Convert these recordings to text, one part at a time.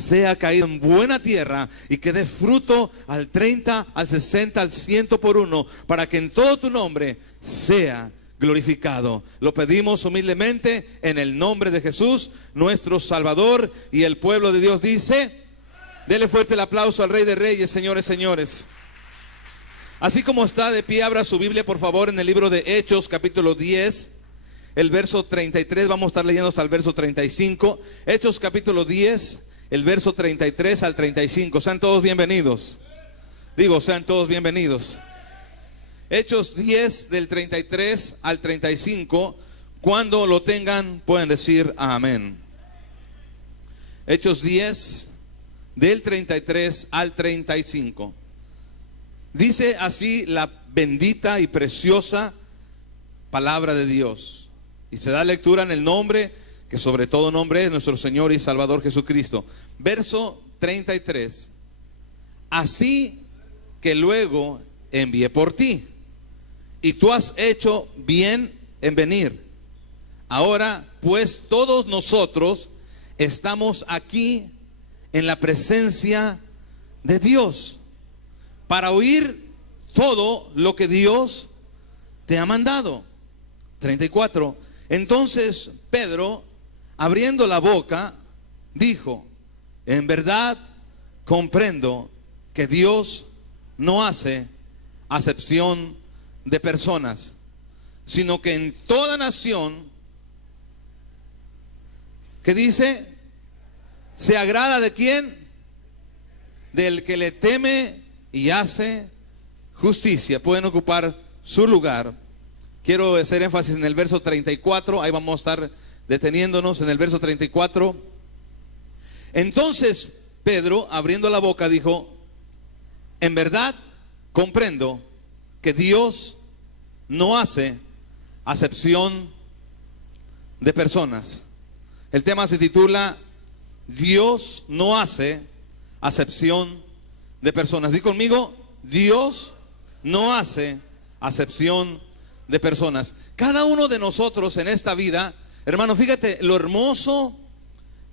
sea caído en buena tierra y que dé fruto al 30, al 60, al 100 por uno, para que en todo tu nombre sea glorificado. Lo pedimos humildemente en el nombre de Jesús, nuestro Salvador, y el pueblo de Dios dice: dele fuerte el aplauso al Rey de Reyes, señores, señores. Así como está de pie, abra su Biblia por favor en el libro de Hechos, capítulo 10, el verso 33, vamos a estar leyendo hasta el verso 35. Hechos capítulo 10, el verso 33 al 35. Sean todos bienvenidos. Digo, sean todos bienvenidos. Hechos 10 del 33 al 35. Cuando lo tengan pueden decir amén. Hechos 10 del 33 al 35. Dice así la bendita y preciosa palabra de Dios. Y se da lectura en el nombre que sobre todo nombre es nuestro Señor y Salvador Jesucristo. Verso 33. Así que luego envié por ti, y tú has hecho bien en venir. Ahora pues todos nosotros estamos aquí en la presencia de Dios para oír todo lo que Dios te ha mandado. 34. Entonces Pedro, abriendo la boca, dijo: en verdad comprendo que Dios no hace acepción de personas, sino que en toda nación, ¿qué dice? Se agrada de quién? Del que le teme y hace justicia. Pueden ocupar su lugar. Quiero hacer énfasis en el verso 34. Ahí vamos a estar deteniéndonos en el verso 34. Entonces Pedro, abriendo la boca, dijo: en verdad comprendo que Dios no hace acepción de personas. El tema se titula: Dios no hace acepción de personas. Di conmigo: Dios no hace acepción de personas. Cada uno de nosotros en esta vida, hermano, fíjate lo hermoso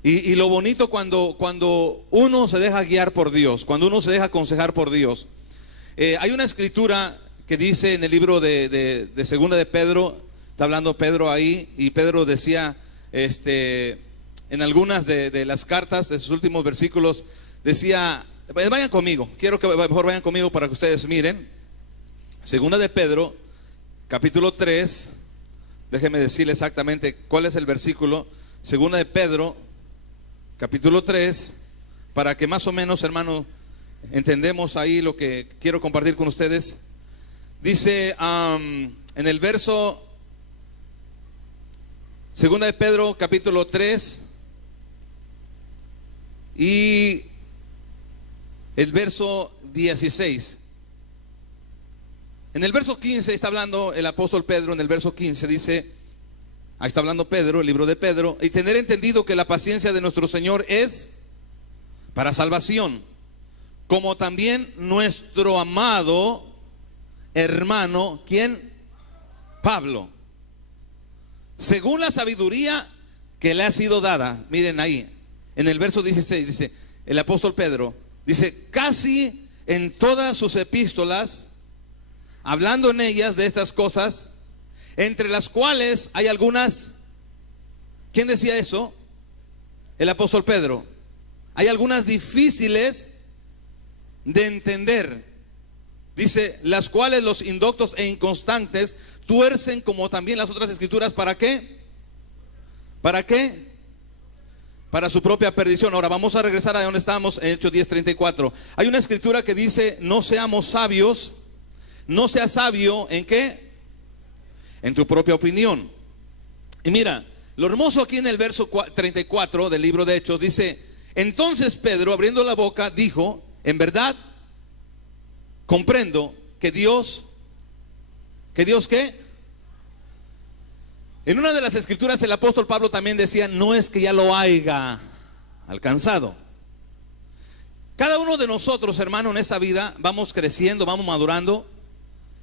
y lo bonito cuando uno se deja guiar por Dios, cuando uno se deja aconsejar por Dios. Hay una escritura que dice en el libro de Segunda de Pedro, está hablando Pedro ahí, y Pedro decía en algunas de las cartas, de sus últimos versículos, decía, vayan conmigo, quiero que mejor vayan conmigo para que ustedes miren. Segunda de Pedro, capítulo 3, déjenme decirle exactamente cuál es el versículo. Segunda de Pedro, capítulo 3, para que más o menos, hermano, entendemos ahí lo que quiero compartir con ustedes. Dice en el verso, segunda de Pedro, capítulo 3, y el verso 16. En el verso 15 está hablando el apóstol Pedro. En el verso 15 dice, ahí está hablando Pedro, el libro de Pedro: y tener entendido que la paciencia de nuestro Señor es para salvación, como también nuestro amado hermano, ¿quién? Pablo, según la sabiduría que le ha sido dada. Miren ahí, en el verso 16 dice, el apóstol Pedro dice: casi en todas sus epístolas, hablando en ellas de estas cosas, entre las cuales hay algunas. ¿Quién decía eso? El apóstol Pedro. Hay algunas difíciles de entender. Dice, las cuales los indoctos e inconstantes tuercen, como también las otras escrituras. ¿Para qué? ¿Para qué? Para su propia perdición. Ahora vamos a regresar a donde estábamos en Hechos 10:34. Hay una escritura que dice: no seamos sabios. No seas sabio, ¿en qué? En tu propia opinión. Y mira, lo hermoso aquí en el verso 34 del libro de Hechos dice: entonces Pedro, abriendo la boca, dijo: en verdad comprendo que Dios ¿qué? En una de las escrituras el apóstol Pablo también decía: no es que ya lo haya alcanzado. Cada uno de nosotros, hermano, en esta vida vamos creciendo, vamos madurando.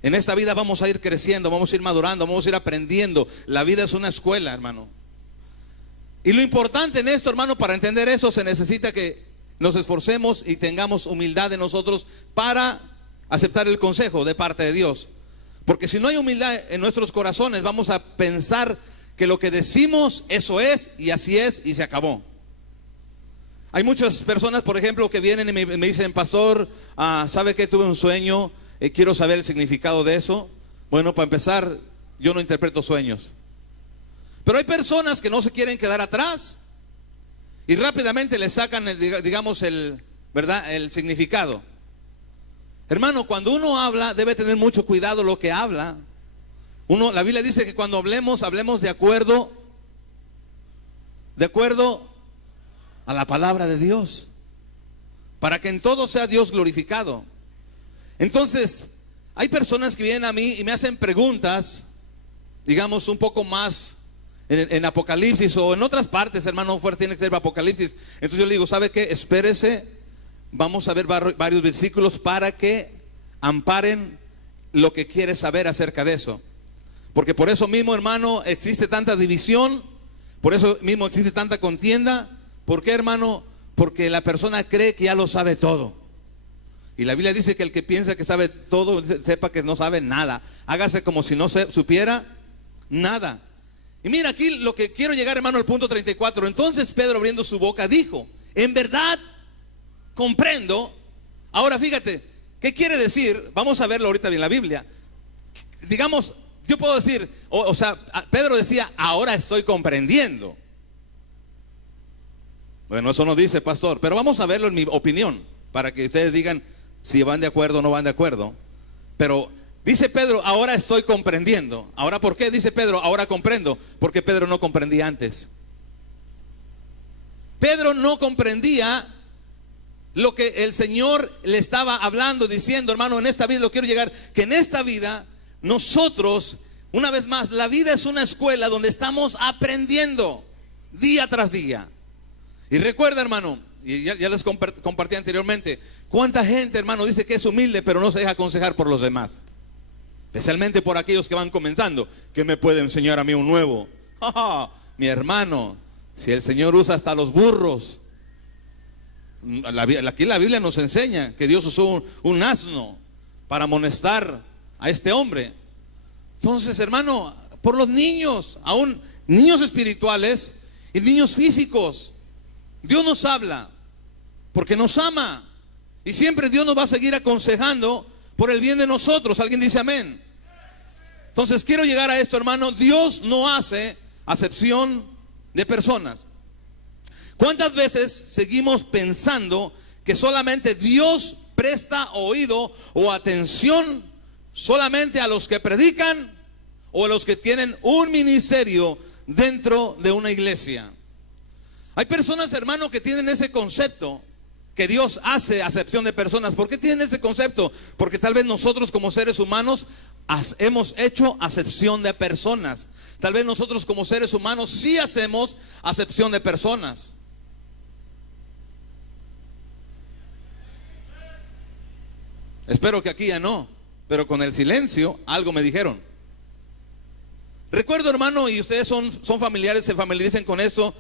En esta vida vamos a ir creciendo, vamos a ir madurando, vamos a ir aprendiendo. La vida es una escuela, hermano. Y lo importante en esto, hermano, para entender eso, se necesita que nos esforcemos y tengamos humildad en nosotros para aceptar el consejo de parte de Dios. Porque si no hay humildad en nuestros corazones, vamos a pensar que lo que decimos, eso es, y así es, y se acabó. Hay muchas personas, por ejemplo, que vienen y me dicen: pastor, ¿sabe que tuve un sueño? Quiero saber el significado de eso. Bueno, para empezar, yo no interpreto sueños. Pero hay personas que no se quieren quedar atrás y rápidamente le sacan ¿verdad?, el significado. Hermano, cuando uno habla, debe tener mucho cuidado lo que habla. La Biblia dice que cuando hablemos de acuerdo a la palabra de Dios, para que en todo sea Dios glorificado. Entonces, hay personas que vienen a mí y me hacen preguntas, digamos, un poco más en Apocalipsis o en otras partes, hermano, fuerte tiene que ser Apocalipsis. Entonces yo le digo: ¿sabe qué? Espérese, vamos a ver varios versículos para que amparen lo que quiere saber acerca de eso. Porque por eso mismo, hermano, existe tanta división, por eso mismo existe tanta contienda. ¿Por qué, hermano? Porque la persona cree que ya lo sabe todo. Y la Biblia dice que el que piensa que sabe todo, sepa que no sabe nada. Hágase como si no supiera nada. Y mira aquí lo que quiero llegar, hermano, al punto 34. Entonces Pedro, abriendo su boca, dijo: en verdad comprendo. Ahora fíjate, ¿qué quiere decir? Vamos a verlo ahorita bien en la Biblia. Digamos, yo puedo decir, o sea, Pedro decía: ahora estoy comprendiendo. Bueno, eso no dice, pastor, pero vamos a verlo en mi opinión, para que ustedes digan si van de acuerdo o no van de acuerdo. Pero dice Pedro: ahora estoy comprendiendo. Ahora, ¿por qué dice Pedro ahora comprendo? Porque Pedro no comprendía antes. Pedro no comprendía lo que el Señor le estaba hablando, diciendo: hermano, en esta vida, lo quiero llegar, que en esta vida nosotros, una vez más, la vida es una escuela donde estamos aprendiendo día tras día. Y recuerda, hermano, y ya les compartí anteriormente, cuánta gente, hermano, dice que es humilde, pero no se deja aconsejar por los demás. Especialmente por aquellos que van comenzando. ¿Qué me puede enseñar a mí un nuevo? Mi hermano, si el Señor usa hasta los burros. Aquí la Biblia nos enseña que Dios usó un asno para amonestar a este hombre. Entonces, hermano, por los niños, aún niños espirituales y niños físicos, Dios nos habla porque nos ama, y siempre Dios nos va a seguir aconsejando por el bien de nosotros. ¿Alguien dice amén? Entonces quiero llegar a esto, hermano. Dios no hace acepción de personas. ¿Cuántas veces seguimos pensando que solamente Dios presta oído o atención solamente a los que predican o a los que tienen un ministerio dentro de una iglesia? Hay personas, hermano, que tienen ese concepto, que Dios hace acepción de personas. ¿Por qué tienen ese concepto? Porque tal vez nosotros como seres humanos hemos hecho acepción de personas. Tal vez nosotros como seres humanos sí hacemos acepción de personas. Espero que aquí ya no, pero con el silencio algo me dijeron. Recuerdo, hermano, y ustedes son familiares, se familiaricen con esto.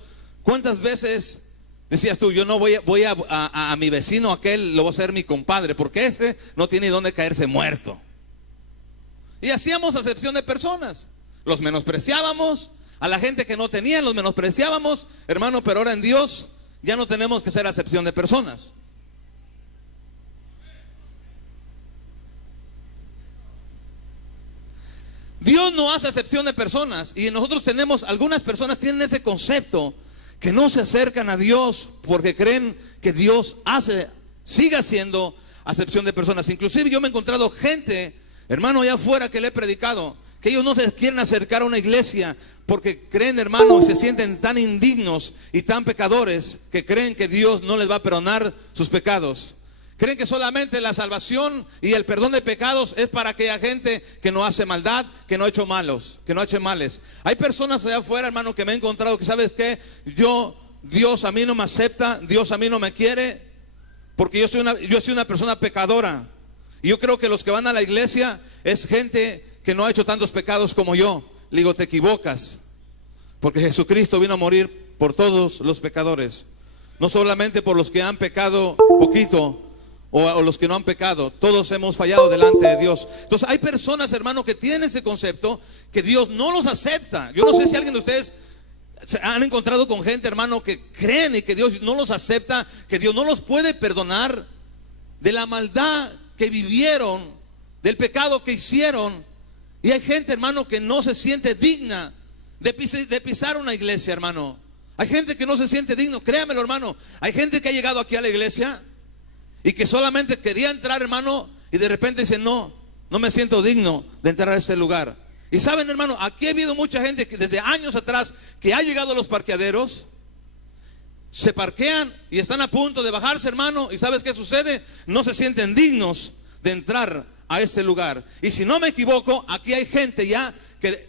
¿Cuántas veces decías tú: yo no voy a mi vecino aquel, lo voy a hacer mi compadre, porque este no tiene dónde caerse muerto? Y hacíamos acepción de personas. Los menospreciábamos. A la gente que no tenían los menospreciábamos, hermano. Pero ahora en Dios ya no tenemos que hacer acepción de personas. Dios no hace acepción de personas. Y nosotros algunas personas tienen ese concepto, que no se acercan a Dios porque creen que Dios sigue haciendo acepción de personas. Inclusive yo me he encontrado gente, hermano, allá afuera, que le he predicado, que ellos no se quieren acercar a una iglesia porque creen, hermano, y se sienten tan indignos y tan pecadores, que creen que Dios no les va a perdonar sus pecados. Creen que solamente la salvación y el perdón de pecados es para aquella gente que no hace maldad, que no ha hecho males. Hay personas allá afuera, hermano, que me he encontrado que, ¿sabes qué? Dios a mí no me acepta, Dios a mí no me quiere, porque yo soy una persona pecadora. Y yo creo que los que van a la iglesia es gente que no ha hecho tantos pecados como yo. Le digo: te equivocas, porque Jesucristo vino a morir por todos los pecadores. no solamente por los que han pecado poquito o los que no han pecado. Todos hemos fallado delante de Dios. Entonces hay personas, hermano, que tienen ese concepto que Dios no los acepta. Yo no sé si alguien de ustedes se han encontrado con gente, hermano, que creen y que Dios no los acepta, que Dios no los puede perdonar de la maldad que vivieron, del pecado que hicieron. Y hay gente, hermano, que no se siente digna de pisar una iglesia, hermano. Hay gente que no se siente digno, créamelo, hermano. Hay gente que ha llegado aquí a la iglesia y que solamente quería entrar, hermano, y de repente dice, no me siento digno de entrar a este lugar. Y saben, hermano, aquí ha habido mucha gente que desde años atrás que ha llegado a los parqueaderos, se parquean y están a punto de bajarse, hermano, y ¿sabes qué sucede? No se sienten dignos de entrar a este lugar. Y si no me equivoco, aquí hay gente ya que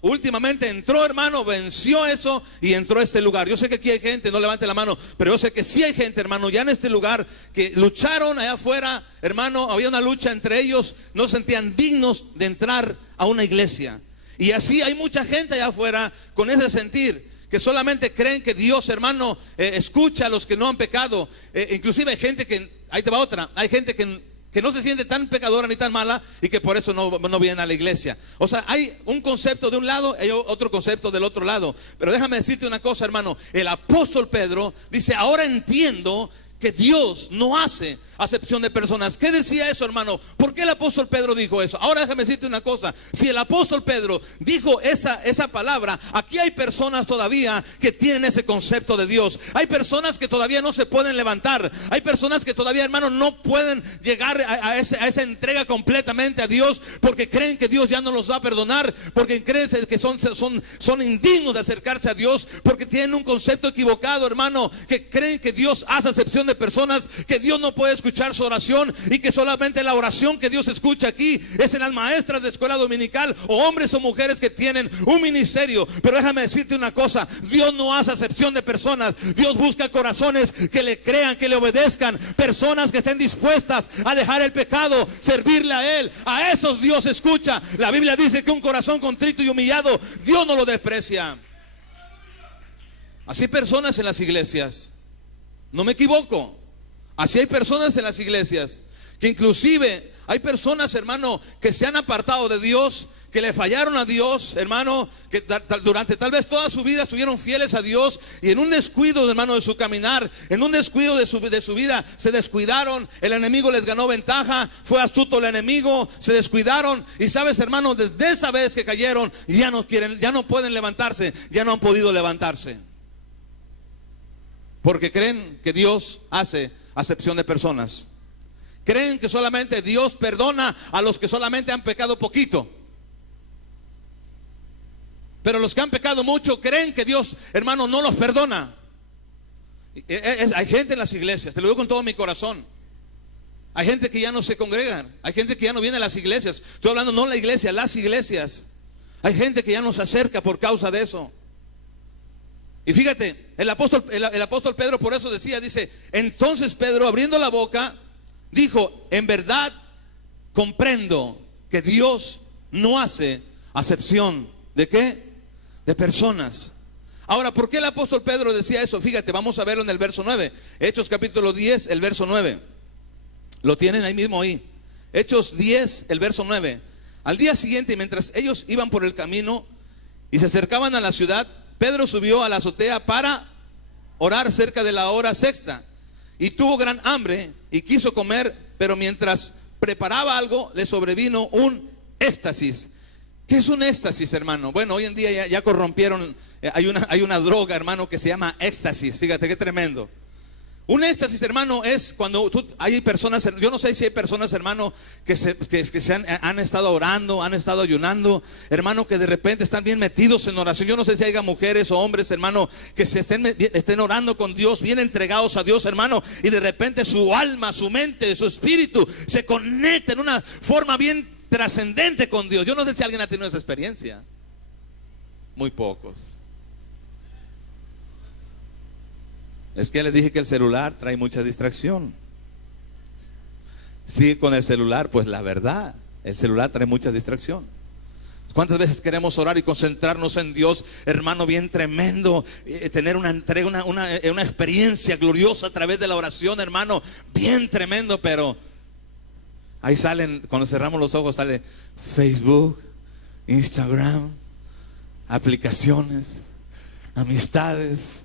últimamente entró, hermano, venció eso y entró a este lugar. Yo sé que aquí hay gente, no levante la mano, pero yo sé que sí hay gente, hermano, ya en este lugar que lucharon allá afuera, hermano, había una lucha entre ellos, no se sentían dignos de entrar a una iglesia. Y así hay mucha gente allá afuera con ese sentir, que solamente creen que Dios, hermano, escucha a los que no han pecado. Inclusive hay gente que, ahí te va otra, hay gente que no se siente tan pecadora ni tan mala y que por eso no viene a la iglesia. O sea, hay un concepto de un lado y hay otro concepto del otro lado. Pero déjame decirte una cosa, hermano. El apóstol Pedro dice, ahora entiendo que Dios no hace acepción de personas. ¿Qué decía eso, hermano? ¿Por qué el apóstol Pedro dijo eso? Ahora déjame decirte una cosa. Si el apóstol Pedro dijo esa palabra, aquí hay personas todavía que tienen ese concepto de Dios. Hay personas que todavía no se pueden levantar. Hay personas que todavía, hermano, no pueden llegar a esa entrega completamente a Dios, porque creen que Dios ya no los va a perdonar, porque creen que son indignos de acercarse a Dios, porque tienen un concepto equivocado, hermano, que creen que Dios hace acepción de personas, que Dios no puede escuchar su oración y que solamente la oración que Dios escucha aquí es en las maestras de escuela dominical o hombres o mujeres que tienen un ministerio. Pero déjame decirte una cosa, Dios no hace acepción de personas. Dios busca corazones que le crean, que le obedezcan, personas que estén dispuestas a dejar el pecado, servirle a Él. A esos Dios escucha. La Biblia dice que un corazón contrito y humillado Dios no lo desprecia. Así hay personas en las iglesias. No me equivoco. Así hay personas en las iglesias que inclusive hay personas, hermano, que se han apartado de Dios, que le fallaron a Dios, hermano, que durante tal vez toda su vida estuvieron fieles a Dios y en un descuido, hermano, de su caminar, en un descuido de su vida, se descuidaron, el enemigo les ganó ventaja, fue astuto el enemigo, se descuidaron y sabes, hermano, desde esa vez que cayeron ya no pueden levantarse, ya no han podido levantarse. Porque creen que Dios hace acepción de personas. Creen que solamente Dios perdona a los que solamente han pecado poquito. Pero los que han pecado mucho creen que Dios, hermano, no los perdona. Hay gente en las iglesias, te lo digo con todo mi corazón. Hay gente que ya no se congregan. Hay gente que ya no viene a las iglesias. Estoy hablando no la iglesia, las iglesias. Hay gente que ya no se acerca por causa de eso. Y fíjate, el apóstol Pedro por eso dice, entonces Pedro abriendo la boca dijo, en verdad comprendo que Dios no hace acepción ¿de qué? De personas. Ahora, ¿por qué el apóstol Pedro decía eso? Fíjate, vamos a verlo en el verso 9. Hechos capítulo 10, el verso 9. Lo tienen ahí mismo ahí. Hechos 10, el verso 9. Al día siguiente, mientras ellos iban por el camino y se acercaban a la ciudad, Pedro subió a la azotea para orar cerca de la hora sexta y tuvo gran hambre y quiso comer, pero mientras preparaba algo le sobrevino un éxtasis. ¿Qué es un éxtasis, hermano? Bueno, hoy en día ya corrompieron, hay una droga, hermano, que se llama éxtasis. Fíjate qué tremendo. Un éxtasis, hermano, es cuando hay personas, yo no sé si hay personas, hermano, que han estado orando, han estado ayunando, hermano, que de repente están bien metidos en oración. Yo no sé si haya mujeres o hombres, hermano, que estén orando con Dios, bien entregados a Dios, hermano, y de repente su alma, su mente, su espíritu se conecta en una forma bien trascendente con Dios. Yo no sé si alguien ha tenido esa experiencia. Muy pocos. Es que ya les dije que el celular trae mucha distracción. Sigue con el celular, pues la verdad, el celular trae mucha distracción. ¿Cuántas veces queremos orar y concentrarnos en Dios, hermano, bien tremendo? Tener una entrega, una experiencia gloriosa a través de la oración, hermano, bien tremendo. Pero ahí salen, cuando cerramos los ojos, sale Facebook, Instagram, aplicaciones, amistades.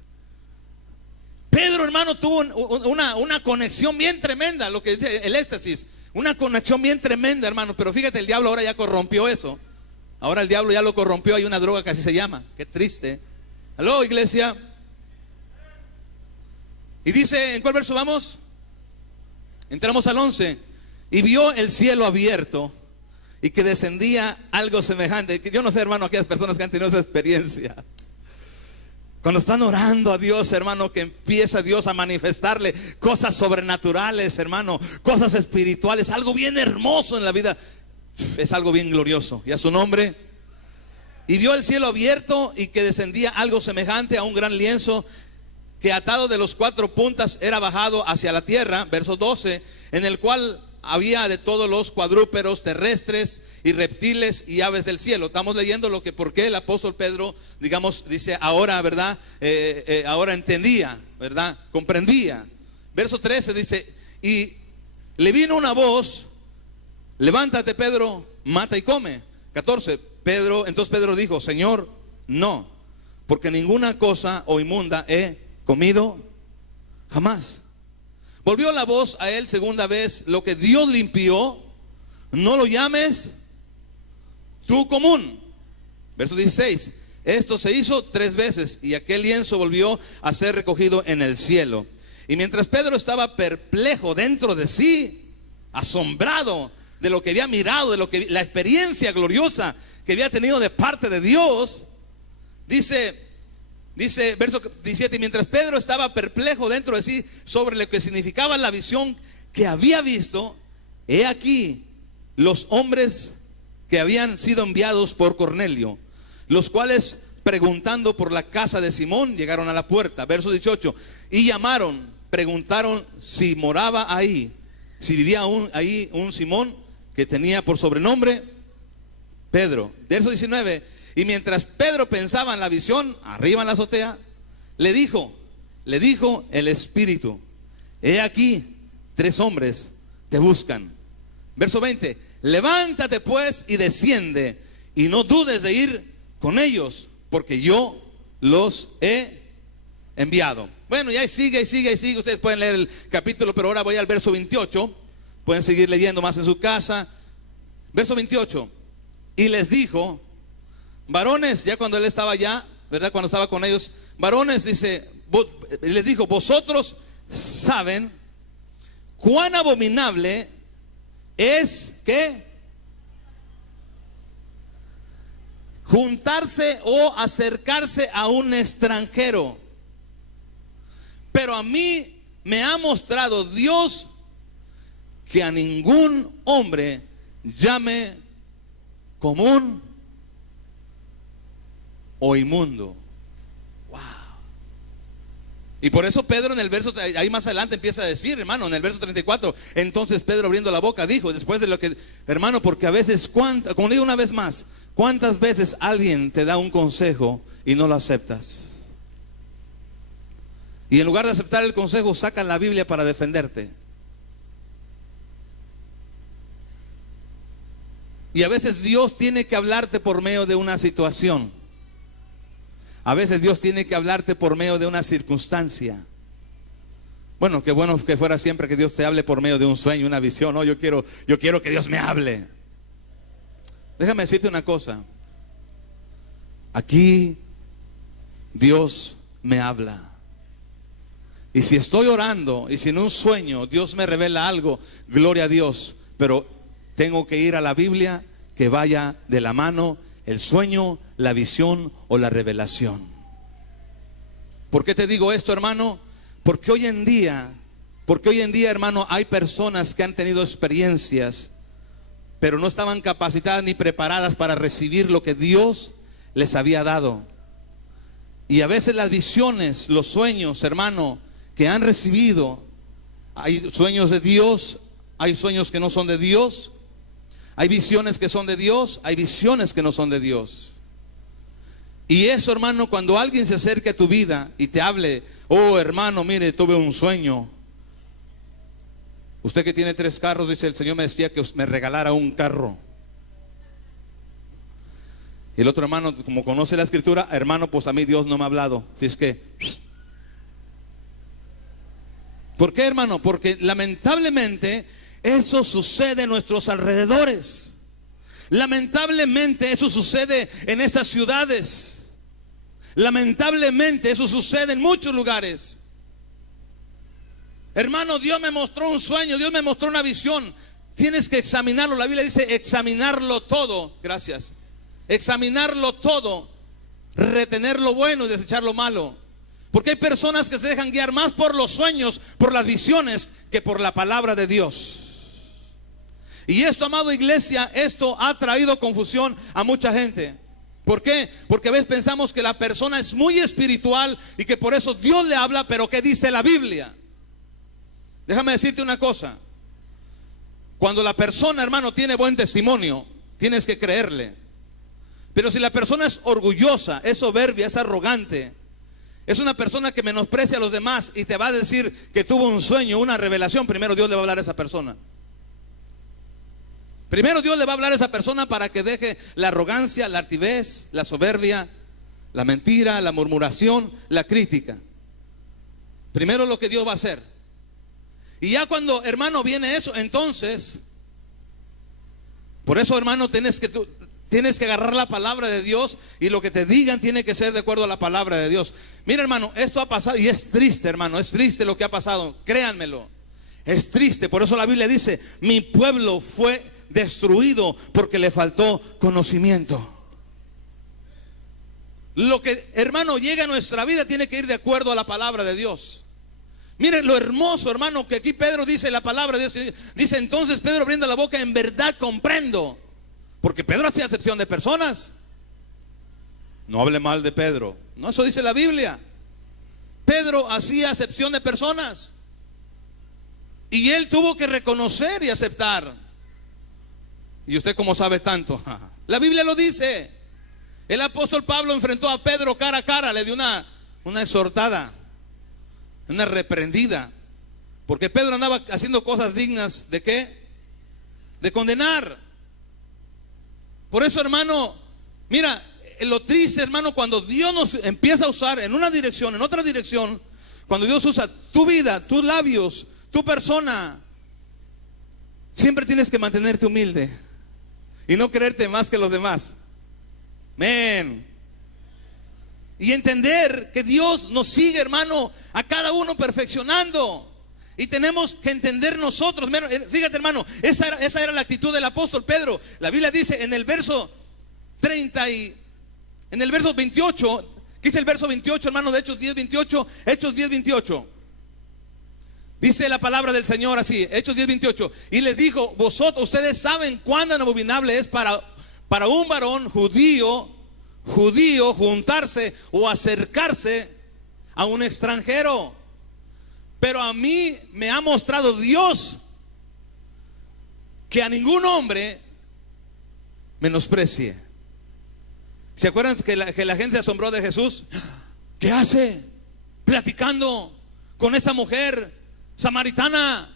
Pedro, hermano, tuvo una conexión bien tremenda, lo que dice el éxtasis, una conexión bien tremenda, hermano. Pero fíjate, el diablo ahora ya corrompió eso. Ahora el diablo ya lo corrompió. Hay una droga que así se llama. Qué triste. Aló, iglesia. Y dice, ¿en cuál verso vamos? Entramos al 11. Y vio el cielo abierto y que descendía algo semejante. Yo no sé, hermano, aquellas personas que han tenido esa experiencia. Cuando están orando a Dios, hermano, que empieza Dios a manifestarle cosas sobrenaturales, hermano, cosas espirituales, algo bien hermoso en la vida. Es algo bien glorioso. Y a su nombre. Y vio el cielo abierto y que descendía algo semejante a un gran lienzo, que atado de los 4 puntas era bajado hacia la tierra. Verso 12. En el cual había de todos los cuadrúpedos terrestres y reptiles y aves del cielo. Estamos leyendo lo que, por qué el apóstol Pedro, digamos, dice ahora, ¿verdad? Ahora entendía, ¿verdad? Comprendía. Verso 13 dice, y le vino una voz: levántate, Pedro, mata y come. 14, entonces Pedro dijo: Señor, no, porque ninguna cosa o inmunda he comido jamás. Volvió la voz a él segunda vez: lo que Dios limpió, no lo llames tú común. Verso 16, esto se hizo 3 veces y aquel lienzo volvió a ser recogido en el cielo. Y mientras Pedro estaba perplejo dentro de sí, asombrado de lo que había mirado, de lo que la experiencia gloriosa que había tenido de parte de Dios, dice verso 17, y mientras Pedro estaba perplejo dentro de sí sobre lo que significaba la visión que había visto, he aquí los hombres que habían sido enviados por Cornelio, los cuales, preguntando por la casa de Simón, llegaron a la puerta. Verso 18, y llamaron, preguntaron si moraba ahí, si vivía ahí un Simón, que tenía por sobrenombre Pedro. Verso 19, y mientras Pedro pensaba en la visión, arriba en la azotea, le dijo el Espíritu: he aquí 3 hombres te buscan. Verso 20, levántate pues y desciende, y no dudes de ir con ellos, porque yo los he enviado. Bueno, y ahí sigue. Ustedes pueden leer el capítulo, pero ahora voy al verso 28. Pueden seguir leyendo más en su casa. Verso 28, y les dijo: varones, ya cuando él estaba allá, ¿verdad? Cuando estaba con ellos, varones, dice, les dijo: vosotros saben cuán abominable es que juntarse o acercarse a un extranjero, pero a mí me ha mostrado Dios que a ningún hombre llame común o inmundo. Wow. Y por eso Pedro en el verso, ahí más adelante empieza a decir, hermano, en el verso 34, entonces Pedro, abriendo la boca, dijo, después de lo que, hermano, porque a veces, como digo una vez más, ¿cuántas veces alguien te da un consejo y no lo aceptas? Y en lugar de aceptar el consejo, sacan la Biblia para defenderte. Y a veces Dios tiene que hablarte por medio de una situación. A veces Dios tiene que hablarte por medio de una circunstancia. Bueno, qué bueno que fuera siempre que Dios te hable por medio de un sueño, una visión. No, yo quiero que Dios me hable. Déjame decirte una cosa. Aquí Dios me habla. Y si estoy orando y si en un sueño Dios me revela algo, gloria a Dios. Pero tengo que ir a la Biblia, que vaya de la mano el sueño, la visión o la revelación. ¿Por qué te digo esto, hermano? Porque hoy en día, hermano, hay personas que han tenido experiencias, pero no estaban capacitadas ni preparadas para recibir lo que Dios les había dado. Y a veces las visiones, los sueños, hermano, que han recibido, hay sueños de Dios, hay sueños que no son de Dios. Hay visiones que son de Dios, hay visiones que no son de Dios. Y eso, hermano, cuando alguien se acerque a tu vida y te hable, oh hermano, mire, tuve un sueño. Usted que tiene 3 carros, dice, el Señor me decía que me regalara un carro. Y el otro hermano, como conoce la escritura, hermano, pues a mí Dios no me ha hablado. Así es que, ¿por qué, hermano? Porque lamentablemente eso sucede en nuestros alrededores. Lamentablemente eso sucede en esas ciudades. Lamentablemente eso sucede en muchos lugares. Hermano, Dios me mostró un sueño, Dios me mostró una visión. Tienes que examinarlo. La Biblia dice examinarlo todo. Gracias. Examinarlo todo, retener lo bueno y desechar lo malo. Porque hay personas que se dejan guiar más por los sueños, por las visiones, que por la palabra de Dios. Y esto, amado iglesia, esto ha traído confusión a mucha gente. ¿Por qué? Porque a veces pensamos que la persona es muy espiritual y que por eso Dios le habla, pero ¿qué dice la Biblia? Déjame decirte una cosa. Cuando la persona, hermano, tiene buen testimonio, tienes que creerle. Pero si la persona es orgullosa, es soberbia, es arrogante, es una persona que menosprecia a los demás y te va a decir que tuvo un sueño, una revelación, primero Dios le va a hablar a esa persona. Primero Dios le va a hablar a esa persona para que deje la arrogancia, la altivez, la soberbia, la mentira, la murmuración, la crítica. Primero lo que Dios va a hacer. Y ya cuando, hermano, viene eso, entonces, por eso, hermano, tienes que agarrar la palabra de Dios y lo que te digan tiene que ser de acuerdo a la palabra de Dios. Mira, hermano, esto ha pasado y es triste, hermano, es triste lo que ha pasado, créanmelo. Es triste, por eso la Biblia dice, mi pueblo fue destruido porque le faltó conocimiento. Lo que, hermano, llega a nuestra vida tiene que ir de acuerdo a la palabra de Dios. Miren lo hermoso, hermano, que aquí Pedro dice la palabra de Dios. Dice entonces Pedro abriendo la boca, en verdad comprendo. Porque Pedro hacía acepción de personas. No hable mal de Pedro. No, eso dice la Biblia. Pedro hacía acepción de personas. Y él tuvo que reconocer y aceptar. ¿Y usted cómo sabe tanto? La Biblia lo dice. El apóstol Pablo enfrentó a Pedro cara a cara. Le dio una exhortada, una reprendida. Porque Pedro andaba haciendo cosas dignas ¿de qué? De condenar. Por eso, hermano, mira, lo triste, hermano, cuando Dios nos empieza a usar en una dirección, en otra dirección, cuando Dios usa tu vida, tus labios, tu persona, siempre tienes que mantenerte humilde y no creerte más que los demás. Amén. Y entender que Dios nos sigue, hermano, a cada uno perfeccionando. Y tenemos que entender nosotros. Fíjate, hermano, esa era la actitud del apóstol Pedro. La Biblia dice en el verso 30 y en el verso 28, ¿qué dice el verso 28, hermano, de Hechos 10:28? Hechos 10:28. Dice la palabra del Señor así, Hechos 10:28. Y les dijo, ustedes saben cuán abominable es para un varón judío juntarse o acercarse a un extranjero. Pero a mí me ha mostrado Dios que a ningún hombre menosprecie. ¿Se acuerdan que la gente se asombró de Jesús? ¿Qué hace? Platicando con esa mujer samaritana.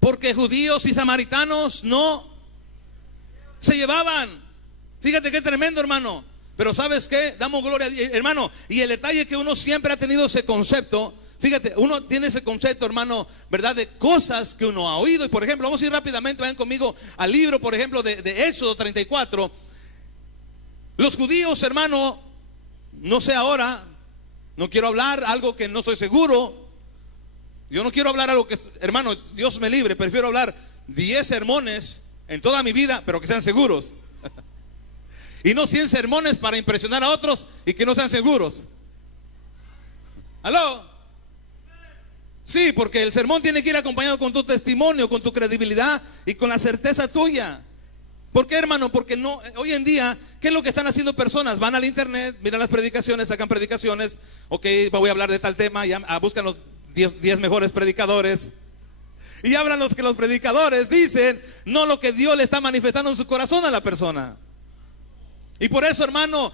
Porque judíos y samaritanos no se llevaban. Fíjate qué tremendo, hermano. Pero ¿sabes qué? Damos gloria a Dios, hermano. Y el detalle que uno siempre ha tenido ese concepto. Fíjate, uno tiene ese concepto, hermano, ¿verdad? De cosas que uno ha oído. Y por ejemplo, vamos a ir rápidamente, vayan conmigo al libro, por ejemplo, de Éxodo 34. Los judíos, hermano, no sé ahora, no quiero hablar algo que no estoy seguro. Yo no quiero hablar algo que, hermano, Dios me libre. Prefiero hablar 10 sermones en toda mi vida, pero que sean seguros. Y no 100 sermones para impresionar a otros y que no sean seguros. ¿Aló? Sí, porque el sermón tiene que ir acompañado con tu testimonio, con tu credibilidad y con la certeza tuya. ¿Por qué, hermano? Porque no, hoy en día, ¿qué es lo que están haciendo personas? Van al internet, miran las predicaciones, sacan predicaciones. Ok, voy a hablar de tal tema, ya buscan los 10 mejores predicadores. Y hablan los que los predicadores dicen, no lo que Dios le está manifestando en su corazón a la persona. Y por eso, hermano,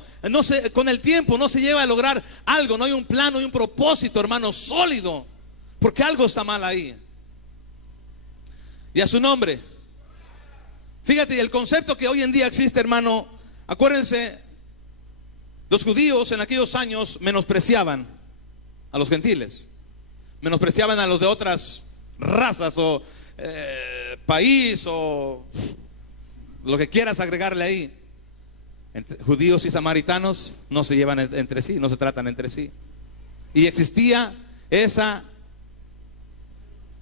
con el tiempo no se lleva a lograr algo. No hay un plano y un propósito, hermano, sólido, porque algo está mal ahí. Y a su nombre. Fíjate, el concepto que hoy en día existe, hermano, acuérdense, los judíos en aquellos años menospreciaban a los gentiles, menospreciaban a los de otras razas o país o lo que quieras agregarle ahí. Judíos y samaritanos no se llevan entre sí, no se tratan entre sí. Y existía esa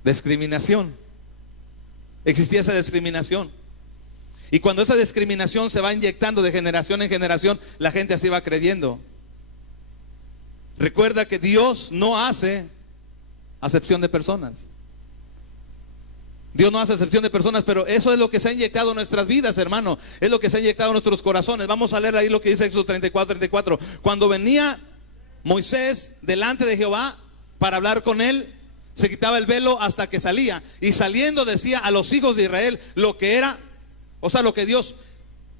discriminación. Existía esa discriminación. Y cuando esa discriminación se va inyectando de generación en generación, la gente así va creyendo. Recuerda que Dios no hace acepción de personas. Dios no hace acepción de personas, pero eso es lo que se ha inyectado en nuestras vidas, hermano. Es lo que se ha inyectado en nuestros corazones. Vamos a leer ahí lo que dice Éxodo 34. Cuando venía Moisés delante de Jehová para hablar con él, se quitaba el velo hasta que salía. Y saliendo decía a los hijos de Israel lo que era, o sea, lo que Dios.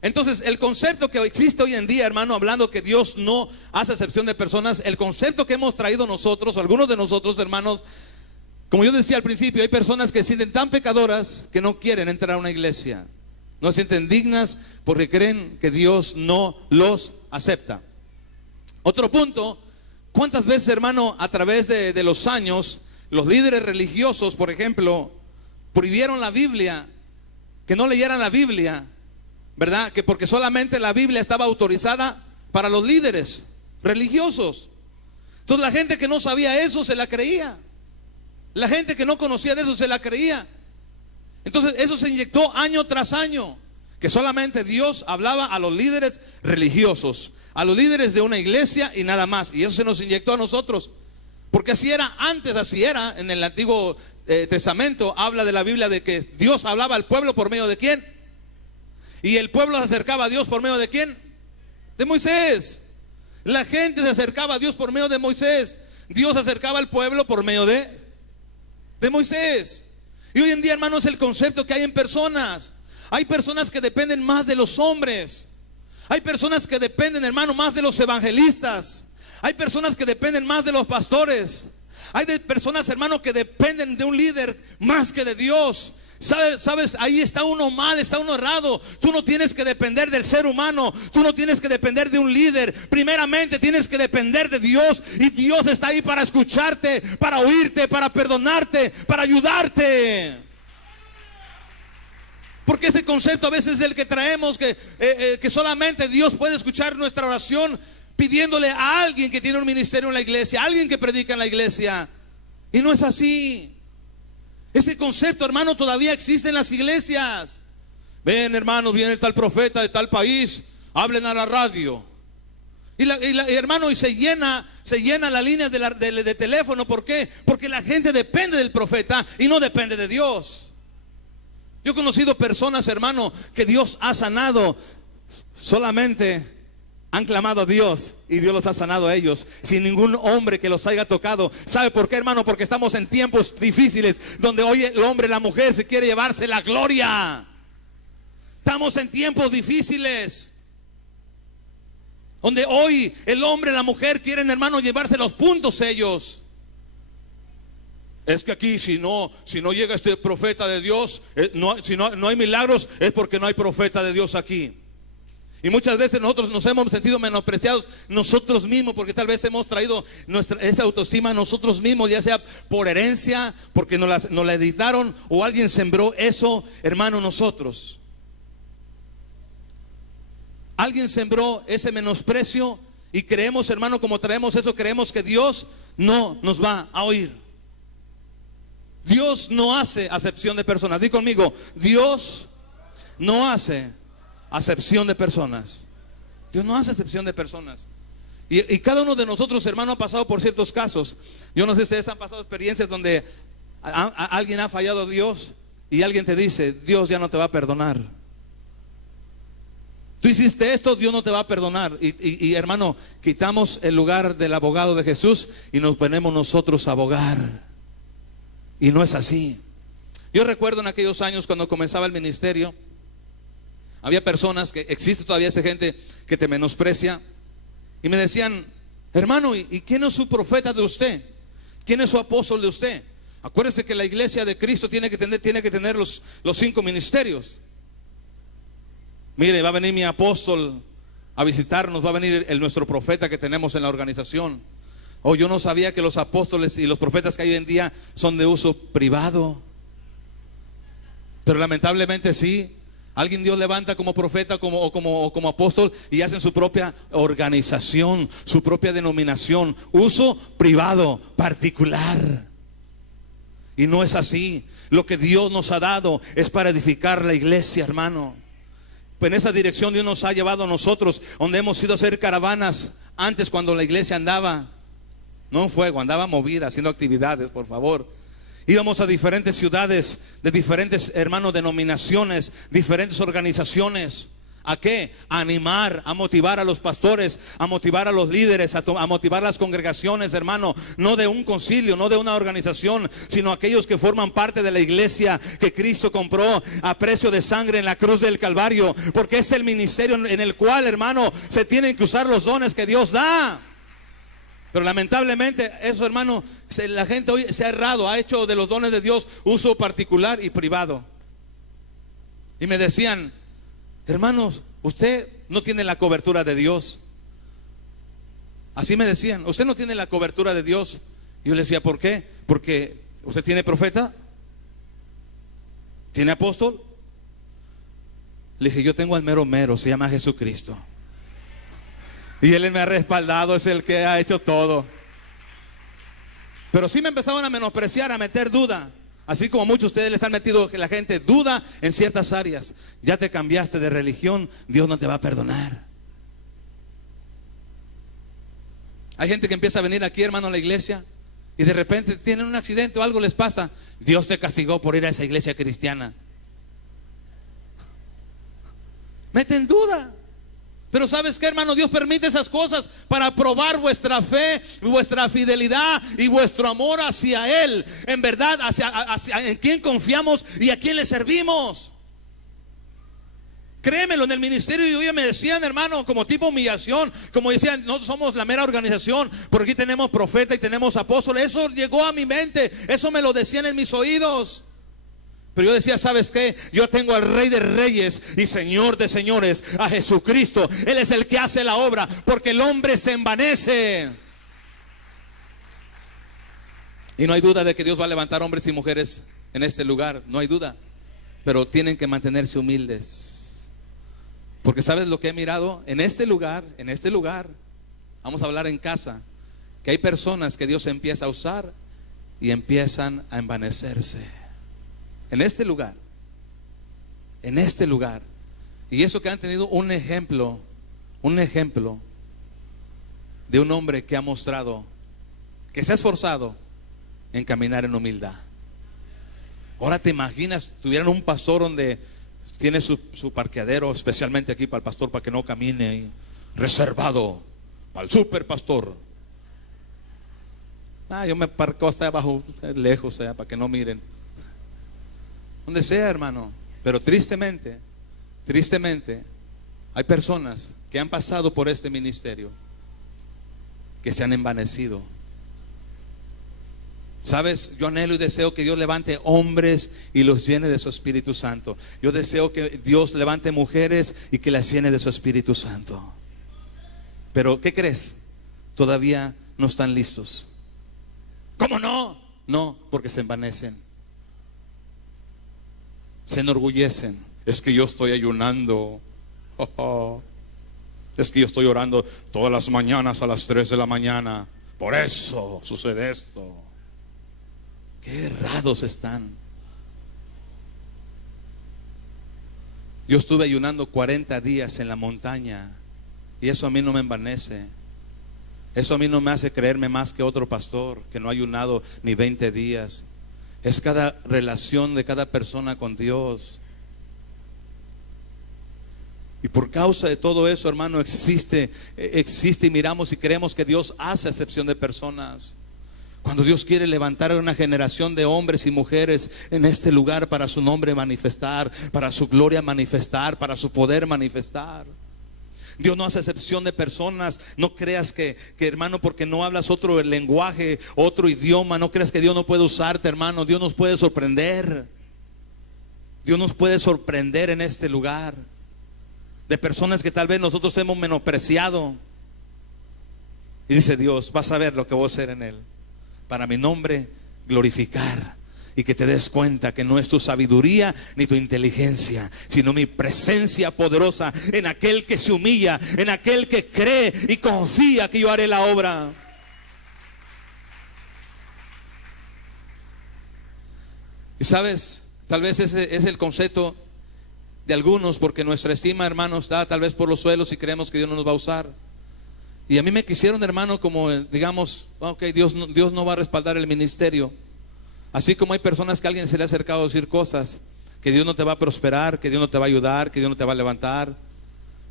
Entonces, el concepto que existe hoy en día, hermano, hablando que Dios no hace acepción de personas, el concepto que hemos traído nosotros, algunos de nosotros, hermanos, como yo decía al principio, hay personas que se sienten tan pecadoras que no quieren entrar a una iglesia. No se sienten dignas porque creen que Dios no los acepta. Otro punto, ¿cuántas veces, hermano, a través de los años, los líderes religiosos, por ejemplo, prohibieron la Biblia, que no leyeran la Biblia, ¿verdad? Que porque solamente la Biblia estaba autorizada para los líderes religiosos. Entonces la gente que no sabía eso se la creía. La gente que no conocía de eso se la creía. Entonces eso se inyectó año tras año, que solamente Dios hablaba a los líderes religiosos, a los líderes de una iglesia y nada más. Y eso se nos inyectó a nosotros, porque así era antes, así era en el Antiguo Testamento. Habla de la Biblia de que Dios hablaba al pueblo por medio de ¿quién? Y el pueblo se acercaba a Dios por medio de ¿quién? De Moisés. La gente se acercaba a Dios por medio de Moisés. Dios se acercaba al pueblo por medio de Moisés. Y hoy en día, hermanos, el concepto que hay en personas. Hay personas que dependen más de los hombres. Hay personas que dependen, hermano, más de los evangelistas. Hay personas que dependen más de los pastores. Hay personas, hermano, que dependen de un líder más que de Dios. ¿Sabes? Ahí está uno mal, está uno errado. Tú no tienes que depender del ser humano. Tú no tienes que depender de un líder. Primeramente tienes que depender de Dios. Y Dios está ahí para escucharte, para oírte, para perdonarte, para ayudarte. Porque ese concepto a veces es el que traemos, que solamente Dios puede escuchar nuestra oración pidiéndole a alguien que tiene un ministerio en la iglesia, a alguien que predica en la iglesia. Y no es así. Ese concepto, hermano, todavía existe en las iglesias. Ven, hermanos, viene tal profeta de tal país, hablen a la radio. Hermano, y se llena la línea de teléfono. ¿Por qué? Porque la gente depende del profeta y no depende de Dios. Yo he conocido personas, hermano, que Dios ha sanado. Solamente han clamado a Dios y Dios los ha sanado a ellos, sin ningún hombre que los haya tocado. ¿Sabe por qué, hermano? Porque estamos en tiempos difíciles, donde hoy el hombre y la mujer se quiere llevarse la gloria. Estamos en tiempos difíciles, donde hoy el hombre y la mujer quieren, hermano, llevarse los puntos ellos. Es que aquí si no llega este profeta de Dios, si no hay milagros, es porque no hay profeta de Dios aquí. Y muchas veces nosotros nos hemos sentido menospreciados nosotros mismos, porque tal vez hemos traído esa autoestima a nosotros mismos, ya sea por herencia, porque nos la editaron, o alguien sembró eso, hermano, nosotros. Alguien sembró ese menosprecio y creemos, hermano, como traemos eso, creemos que Dios no nos va a oír. Dios no hace acepción de personas. Di conmigo, Dios no hace acepción de personas. Dios no hace acepción de personas. Y cada uno de nosotros, hermano, ha pasado por ciertos casos. Yo no sé si ustedes han pasado experiencias donde alguien ha fallado a Dios y alguien te dice, Dios ya no te va a perdonar. Tú hiciste esto, Dios no te va a perdonar. Y hermano, quitamos el lugar del abogado de Jesús y nos ponemos nosotros a abogar. Y no es así. Yo recuerdo en aquellos años cuando comenzaba el ministerio, había personas que existe todavía esa gente que te menosprecia y me decían: hermano, ¿y quién es su profeta de usted? ¿Quién es su apóstol de usted? Acuérdese que la iglesia de Cristo tiene que tener los 5 ministerios. Mire, va a venir mi apóstol a visitarnos, va a venir nuestro profeta que tenemos en la organización. Oh, yo no sabía que los apóstoles y los profetas que hay hoy en día son de uso privado. Pero lamentablemente sí. Alguien Dios levanta como profeta o como apóstol y hacen su propia organización, su propia denominación, uso privado, particular. Y no es así. Lo que Dios nos ha dado es para edificar la iglesia, hermano. Pues en esa dirección Dios nos ha llevado a nosotros, donde hemos ido a hacer caravanas. Antes, cuando la iglesia andaba, no en fuego, andaba movida, haciendo actividades, por favor. Íbamos a diferentes ciudades, de diferentes, hermanos, denominaciones, diferentes organizaciones. ¿A qué? A animar, a motivar a los pastores, a motivar a los líderes, a motivar las congregaciones, hermano. No de un concilio, no de una organización, sino aquellos que forman parte de la iglesia que Cristo compró a precio de sangre en la cruz del Calvario. Porque es el ministerio en el cual, hermano, se tienen que usar los dones que Dios da. Pero lamentablemente eso, hermano, la gente hoy se ha errado, ha hecho de los dones de Dios uso particular y privado. Y me decían: hermanos, usted no tiene la cobertura de Dios. Así me decían: usted no tiene la cobertura de Dios. Y yo les decía: ¿por qué? Porque usted tiene profeta, tiene apóstol. Le dije: yo tengo al mero mero, se llama Jesucristo. Y Él me ha respaldado, es el que ha hecho todo. Pero sí me empezaban a menospreciar, a meter duda. Así como muchos de ustedes les han metido que la gente duda en ciertas áreas. Ya te cambiaste de religión, Dios no te va a perdonar. Hay gente que empieza a venir aquí, hermano, a la iglesia, y de repente tienen un accidente o algo les pasa. Dios te castigó por ir a esa iglesia cristiana. Meten duda. Pero ¿sabes qué, hermano? Dios permite esas cosas para probar vuestra fe, vuestra fidelidad y vuestro amor hacia Él. En verdad, hacia en quién confiamos y a quién le servimos. Créemelo, en el ministerio y hoy me decían, hermano, como tipo humillación, como decían: no somos la mera organización, porque aquí tenemos profeta y tenemos apóstoles. Eso llegó a mi mente, eso me lo decían en mis oídos. Pero yo decía: ¿sabes qué? Yo tengo al Rey de Reyes y Señor de Señores, a Jesucristo. Él es el que hace la obra, porque el hombre se envanece. Y no hay duda de que Dios va a levantar hombres y mujeres en este lugar, no hay duda. Pero tienen que mantenerse humildes. Porque ¿sabes lo que he mirado? En este lugar, vamos a hablar en casa, que hay personas que Dios empieza a usar y empiezan a envanecerse. En este lugar. Y eso que han tenido un ejemplo de un hombre que ha mostrado, que se ha esforzado en caminar en humildad. Ahora te imaginas, tuvieran un pastor donde tiene su parqueadero, especialmente aquí para el pastor, para que no camine ahí, reservado para el super pastor. Yo me parqueo hasta abajo, lejos allá, para que no miren. Donde sea, hermano. Pero tristemente hay personas que han pasado por este ministerio que se han envanecido. Sabes, yo anhelo y deseo que Dios levante hombres y los llene de su Espíritu Santo. Yo deseo que Dios levante mujeres y que las llene de su Espíritu Santo. Pero ¿qué crees? Todavía no están listos. ¿Cómo no? No, porque se envanecen, se enorgullecen. Es que yo estoy ayunando. Es que yo estoy orando todas las mañanas a las 3 de la mañana. Por eso sucede esto. Qué errados están. Yo estuve ayunando 40 días en la montaña y eso a mí no me envanece. Eso a mí no me hace creerme más que otro pastor que no ha ayunado ni 20 días. Es cada relación de cada persona con Dios. Y por causa de todo eso, hermano, existe y miramos y creemos que Dios hace acepción de personas. Cuando Dios quiere levantar a una generación de hombres y mujeres en este lugar para su nombre manifestar, para su gloria manifestar, para su poder manifestar. Dios no hace excepción de personas. No creas que hermano, porque no hablas otro lenguaje, otro idioma, no creas que Dios no puede usarte, hermano. Dios nos puede sorprender. Dios nos puede sorprender en este lugar, de personas que tal vez nosotros hemos menospreciado. Y dice Dios: vas a ver lo que voy a hacer en él, para mi nombre glorificar. Y que te des cuenta que no es tu sabiduría ni tu inteligencia, sino mi presencia poderosa en aquel que se humilla, en aquel que cree y confía que yo haré la obra. Y sabes, tal vez ese es el concepto de algunos, porque nuestra estima, hermano, está tal vez por los suelos y creemos que Dios no nos va a usar. Y a mí me quisieron, hermano, como digamos, ok, Dios no va a respaldar el ministerio. Así como hay personas que a alguien se le ha acercado a decir cosas, que Dios no te va a prosperar, que Dios no te va a ayudar, que Dios no te va a levantar,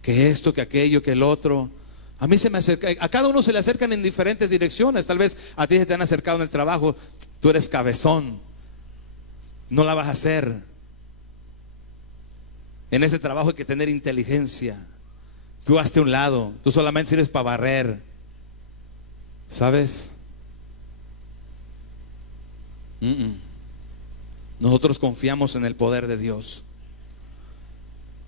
que esto, que aquello, que el otro. A mí se me acerca, a cada uno se le acercan en diferentes direcciones. Tal vez a ti se te han acercado en el trabajo: tú eres cabezón, no la vas a hacer. En ese trabajo hay que tener inteligencia. Tú hazte a un lado, tú solamente sirves para barrer. ¿Sabes? Nosotros confiamos en el poder de Dios.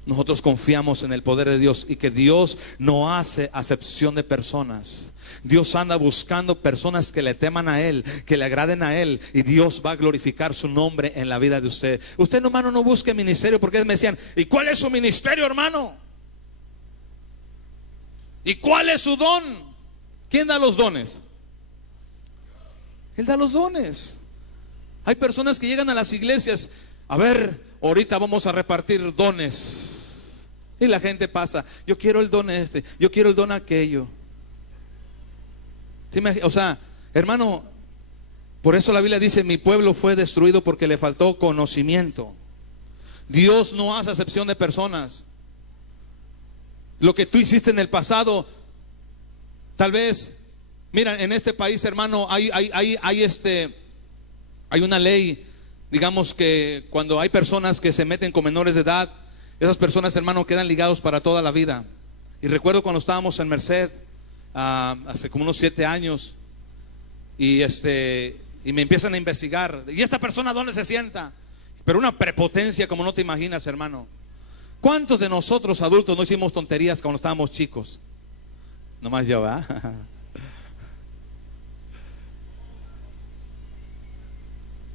Nosotros confiamos en el poder de Dios, y que Dios no hace acepción de personas. Dios anda buscando personas que le teman a Él, que le agraden a Él, y Dios va a glorificar su nombre en la vida de usted. Usted, hermano, no busque ministerio, porque me decían: ¿y cuál es su ministerio, hermano? ¿Y cuál es su don? ¿Quién da los dones? Él da los dones. Hay personas que llegan a las iglesias: a ver, ahorita vamos a repartir dones. Y la gente pasa: yo quiero el don este, yo quiero el don aquello. ¿Sí? O sea, hermano, por eso la Biblia dice: mi pueblo fue destruido porque le faltó conocimiento. Dios no hace acepción de personas. Lo que tú hiciste en el pasado, tal vez, mira, en este país, hermano, hay una ley, digamos, que cuando hay personas que se meten con menores de edad, esas personas, hermano, quedan ligados para toda la vida. Y recuerdo cuando estábamos en Merced, hace como unos 7 años, y me empiezan a investigar: ¿y esta persona dónde se sienta? Pero una prepotencia como no te imaginas, hermano. ¿Cuántos de nosotros adultos no hicimos tonterías cuando estábamos chicos? Nomás yo, ¿verdad?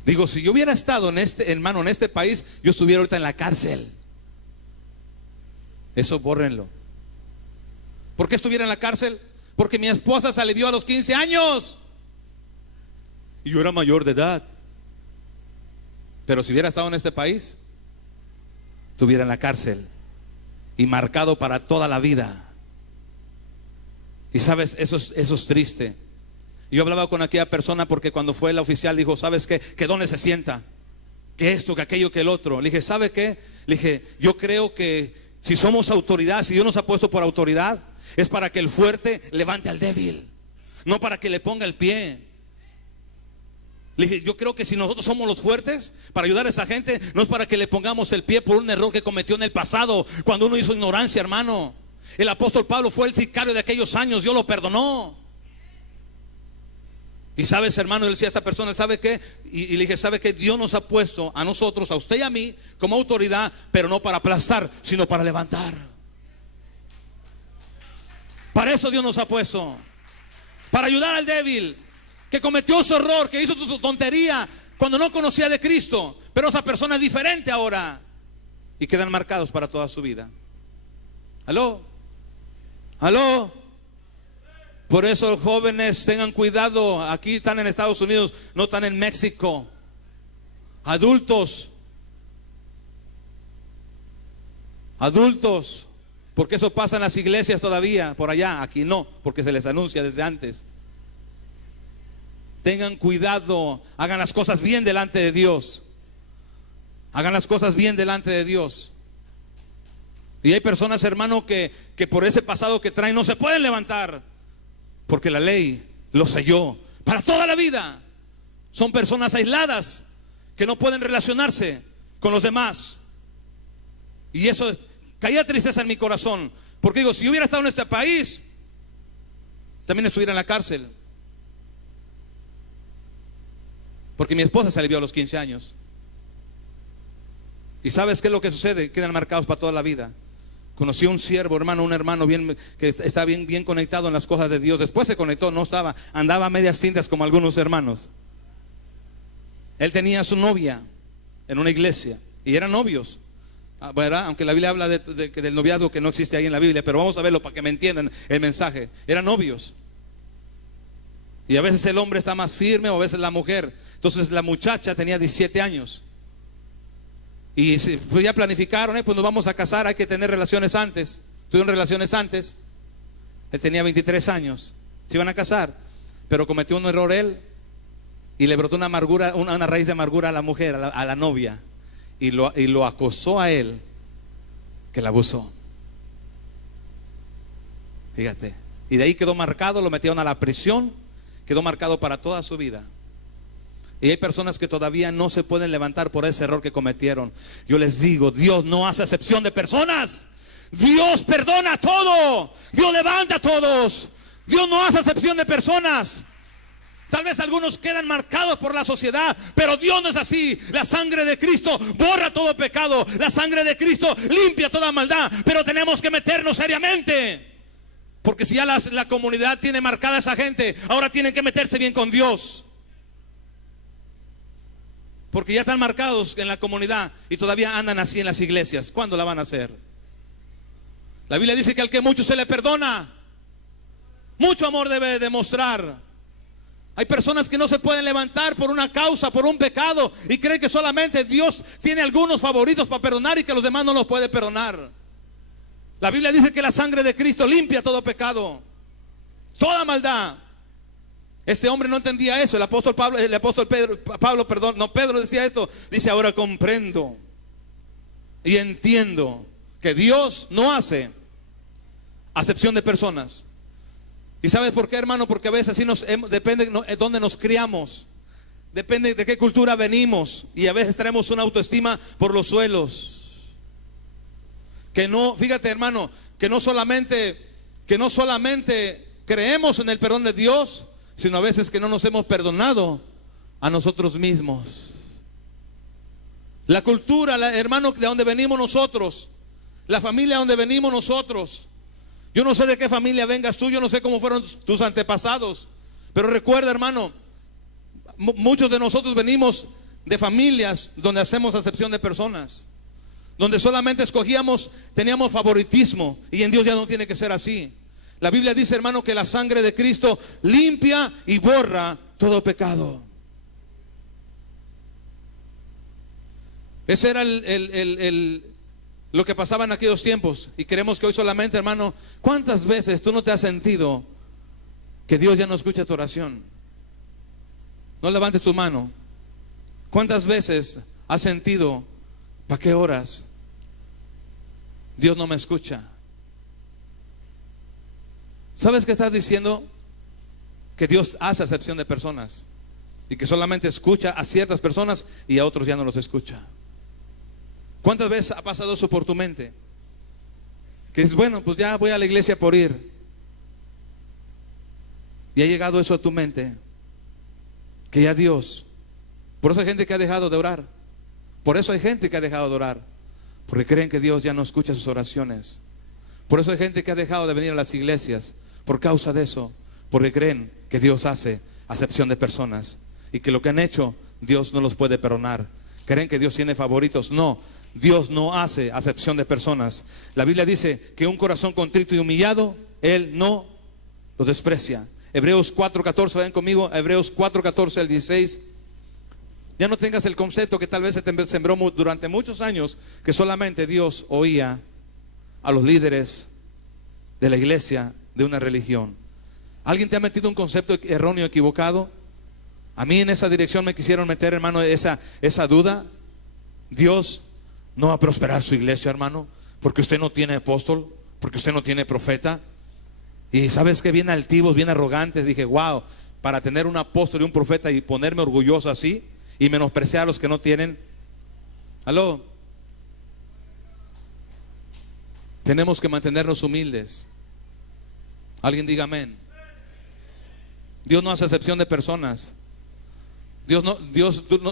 Digo, si yo hubiera estado en este país, yo estuviera ahorita en la cárcel. Eso bórrenlo. ¿Por qué estuviera en la cárcel? Porque mi esposa se alivió a los 15 años y yo era mayor de edad. Pero si hubiera estado en este país, estuviera en la cárcel y marcado para toda la vida. Y sabes, eso es triste. Yo hablaba con aquella persona, porque cuando fue la oficial dijo: ¿sabes qué? ¿Que dónde se sienta? Que esto, que aquello, que el otro. Le dije: ¿sabe qué? Le dije: yo creo que si somos autoridad, si Dios nos ha puesto por autoridad, es para que el fuerte levante al débil, no para que le ponga el pie. Le dije: yo creo que si nosotros somos los fuertes para ayudar a esa gente, no es para que le pongamos el pie por un error que cometió en el pasado, cuando uno hizo ignorancia, hermano. El apóstol Pablo fue el sicario de aquellos años, Dios lo perdonó. Y sabes, hermano, él decía a esta persona: ¿sabe qué? Y le dije: ¿sabe qué? Dios nos ha puesto a nosotros, a usted y a mí, como autoridad, pero no para aplastar, sino para levantar. Para eso Dios nos ha puesto, para ayudar al débil, que cometió su error, que hizo su tontería cuando no conocía de Cristo, pero esa persona es diferente ahora, y quedan marcados para toda su vida. ¿Aló? ¿Aló? Por eso, jóvenes, tengan cuidado. Aquí están en Estados Unidos, no están en México. Adultos, porque eso pasa en las iglesias todavía, por allá. Aquí no, porque se les anuncia desde antes. Tengan cuidado, hagan las cosas bien delante de Dios. Hagan las cosas bien delante de Dios. Y hay personas, hermano, que por ese pasado que traen no se pueden levantar, porque la ley lo selló, para toda la vida. Son personas aisladas que no pueden relacionarse con los demás. Y eso caía tristeza en mi corazón, porque digo, si yo hubiera estado en este país, también estuviera en la cárcel. Porque mi esposa se alivió a los 15 años. ¿Y sabes qué es lo que sucede? Quedan marcados para toda la vida. Conocí un siervo, hermano, un hermano bien, que está bien conectado en las cosas de Dios. Después se conectó, no estaba, andaba a medias tintas como algunos hermanos. Él tenía a su novia en una iglesia y eran novios, ¿verdad? Aunque la Biblia habla del noviazgo que no existe ahí en la Biblia, pero vamos a verlo para que me entiendan el mensaje. Eran novios. Y a veces el hombre está más firme o a veces la mujer. Entonces la muchacha tenía 17 años. Y pues ya planificaron, pues nos vamos a casar, hay que tener relaciones antes. Tuvieron relaciones antes. Él tenía 23 años. Se iban a casar, pero cometió un error él. Y le brotó una amargura, una raíz de amargura a la mujer, a la novia. Y lo acosó a él, que la abusó. Fíjate. Y de ahí quedó marcado, lo metieron a la prisión. Quedó marcado para toda su vida. Y hay personas que todavía no se pueden levantar por ese error que cometieron. Yo les digo, Dios no hace excepción de personas. Dios perdona todo. Dios levanta a todos. Dios no hace excepción de personas. Tal vez algunos quedan marcados por la sociedad, pero Dios no es así. La sangre de Cristo borra todo pecado. La sangre de Cristo limpia toda maldad. Pero tenemos que meternos seriamente. Porque si ya la comunidad tiene marcada a esa gente, ahora tienen que meterse bien con Dios. Porque ya están marcados en la comunidad y todavía andan así en las iglesias. ¿Cuándo la van a hacer? La Biblia dice que al que mucho se le perdona, mucho amor debe demostrar. Hay personas que no se pueden levantar por una causa, por un pecado, y creen que solamente Dios tiene algunos favoritos para perdonar y que los demás no los puede perdonar. La Biblia dice que la sangre de Cristo limpia todo pecado, toda maldad. Este hombre no entendía eso. Pedro decía esto. Dice, ahora comprendo y entiendo que Dios no hace acepción de personas. ¿Y sabes por qué, hermano? Porque a veces así depende de dónde nos criamos, depende de qué cultura venimos, y a veces tenemos una autoestima por los suelos. Que no, fíjate, hermano, que no solamente creemos en el perdón de Dios, sino a veces que no nos hemos perdonado a nosotros mismos. La cultura, hermano, de donde venimos nosotros, la familia donde venimos nosotros. Yo no sé de qué familia vengas tú, yo no sé cómo fueron tus antepasados, pero recuerda, hermano, muchos de nosotros venimos de familias donde hacemos acepción de personas, donde solamente teníamos favoritismo, y en Dios ya no tiene que ser así. La Biblia dice, hermano, que la sangre de Cristo limpia y borra todo pecado. Ese era lo que pasaba en aquellos tiempos. Y queremos que hoy solamente, hermano, ¿cuántas veces tú no te has sentido que Dios ya no escucha tu oración? No levantes tu mano. ¿Cuántas veces has sentido, ¿para qué oras? Dios no me escucha. ¿Sabes qué estás diciendo? Que Dios hace acepción de personas y que solamente escucha a ciertas personas y a otros ya no los escucha. ¿Cuántas veces ha pasado eso por tu mente? Que dices, bueno, pues ya voy a la iglesia por ir. Y ha llegado eso a tu mente, que ya Dios. Por eso hay gente que ha dejado de orar. Por eso hay gente que ha dejado de orar, porque creen que Dios ya no escucha sus oraciones. Por eso hay gente que ha dejado de venir a las iglesias, por causa de eso, porque creen que Dios hace acepción de personas y que lo que han hecho Dios no los puede perdonar. Creen que Dios tiene favoritos. No, Dios no hace acepción de personas. La Biblia dice que un corazón contrito y humillado Él no lo desprecia. Hebreos 4:14, vayan conmigo, Hebreos 4:14 al 16. Ya no tengas el concepto que tal vez se te sembró durante muchos años, que solamente Dios oía a los líderes de la iglesia de una religión. ¿Alguien te ha metido un concepto erróneo, equivocado? A mí en esa dirección me quisieron meter, hermano, esa duda. Dios no va a prosperar su iglesia, hermano, porque usted no tiene apóstol, porque usted no tiene profeta. Y sabes que bien altivos, bien arrogantes. Dije, wow, para tener un apóstol y un profeta y ponerme orgulloso así y menospreciar a los que no tienen? Aló. Tenemos que mantenernos humildes. Alguien diga amén. Dios no hace excepción de personas. Tú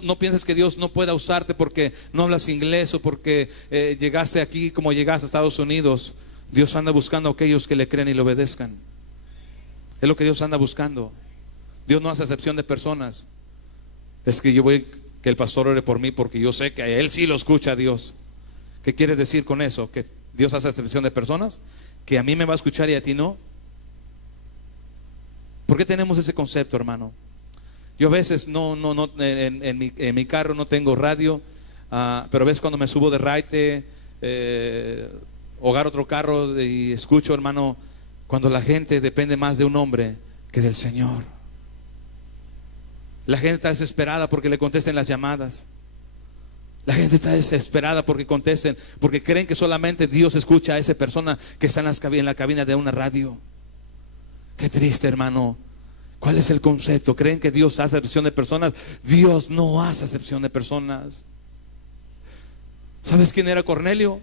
no pienses que Dios no pueda usarte porque no hablas inglés o porque llegaste aquí como llegaste a Estados Unidos. Dios anda buscando a aquellos que le creen y le obedezcan. Es lo que Dios anda buscando. Dios no hace excepción de personas. Es que yo voy, que el pastor ore por mí porque yo sé que a él sí lo escucha a Dios. ¿Qué quieres decir con eso? ¿Que Dios hace excepción de personas? ¿Que a mí me va a escuchar y a ti no? ¿Por qué tenemos ese concepto, hermano? Yo a veces en mi carro no tengo radio, pero a veces cuando me subo de raite, hogar otro carro y escucho, hermano, cuando la gente depende más de un hombre que del Señor. La gente está desesperada porque le contesten las llamadas. La gente está desesperada porque contesten, porque creen que solamente Dios escucha a esa persona que está en la cabina de una radio. Qué triste, hermano. ¿Cuál es el concepto? ¿Creen que Dios hace excepción de personas? Dios no hace excepción de personas. ¿Sabes quién era Cornelio?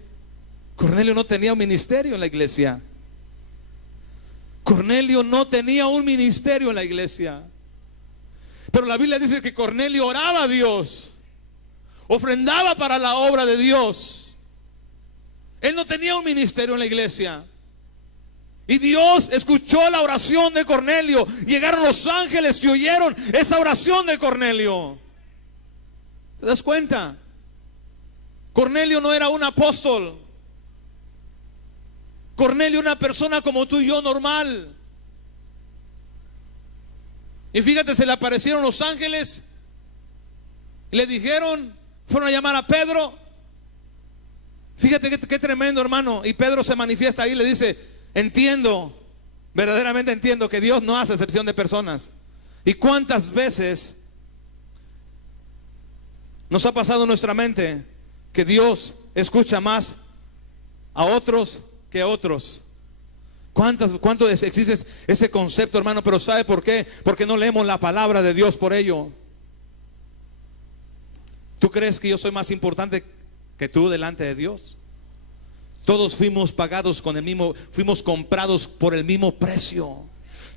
Cornelio no tenía un ministerio en la iglesia. Cornelio no tenía un ministerio en la iglesia. Pero la Biblia dice que Cornelio oraba a Dios, ofrendaba para la obra de Dios. Él no tenía un ministerio en la iglesia. Y Dios escuchó la oración de Cornelio. Llegaron los ángeles y oyeron esa oración de Cornelio. ¿Te das cuenta? Cornelio no era un apóstol. Cornelio era una persona como tú y yo, normal. Y fíjate, se le aparecieron los ángeles y le dijeron, fueron a llamar a Pedro. Fíjate qué tremendo, hermano. Y Pedro se manifiesta ahí y le dice: entiendo, verdaderamente entiendo que Dios no hace excepción de personas. ¿Y cuántas veces nos ha pasado en nuestra mente que Dios escucha más a otros que a otros? ¿Cuánto existe ese concepto, hermano? Pero ¿sabe por qué? Porque no leemos la palabra de Dios por ello. ¿Tú crees que yo soy más importante que tú delante de Dios? Todos fuimos pagados con el mismo, fuimos comprados por el mismo precio.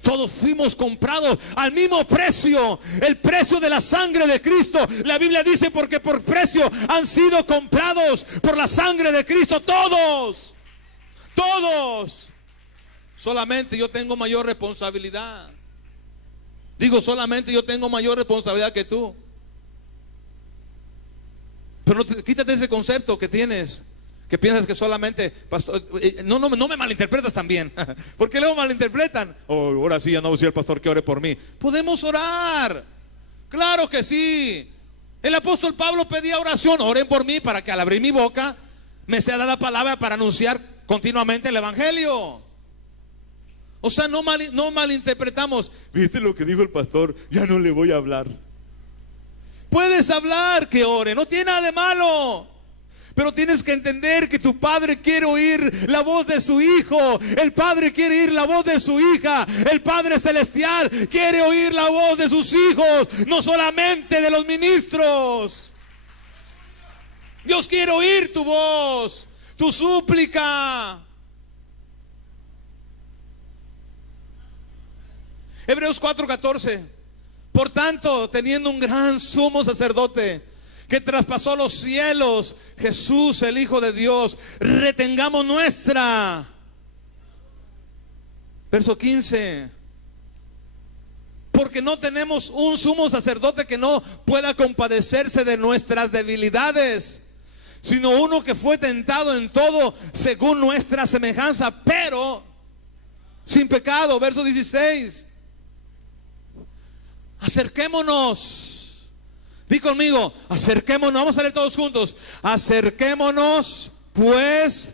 Todos fuimos comprados al mismo precio, el precio de la sangre de Cristo. La Biblia dice: porque por precio han sido comprados por la sangre de Cristo. Todos, todos. Solamente yo tengo mayor responsabilidad. Digo, solamente yo tengo mayor responsabilidad que tú. Pero quítate ese concepto que tienes, que piensas que solamente, pastor, no me malinterpretas también. ¿Por qué luego malinterpretan? Oh, ahora sí, ya no voy a decir al pastor que ore por mí. Podemos orar, claro que sí. El apóstol Pablo pedía oración: oren por mí para que al abrir mi boca me sea dada palabra para anunciar continuamente el evangelio. O sea, no malinterpretamos. ¿Viste lo que dijo el pastor? Ya no le voy a hablar. Puedes hablar, que ore, no tiene nada de malo. Pero tienes que entender que tu padre quiere oír la voz de su hijo. El padre quiere oír la voz de su hija. El Padre Celestial quiere oír la voz de sus hijos, no solamente de los ministros. Dios quiere oír tu voz, tu súplica. Hebreos 4:14. Por tanto, teniendo un gran sumo sacerdote que traspasó los cielos, Jesús, el Hijo de Dios, retengamos nuestra. Verso 15. Porque no tenemos un sumo sacerdote que no pueda compadecerse de nuestras debilidades, sino uno que fue tentado en todo según nuestra semejanza, pero sin pecado. Verso 16. Acerquémonos. Di conmigo, acerquémonos. Vamos a leer todos juntos. Acerquémonos pues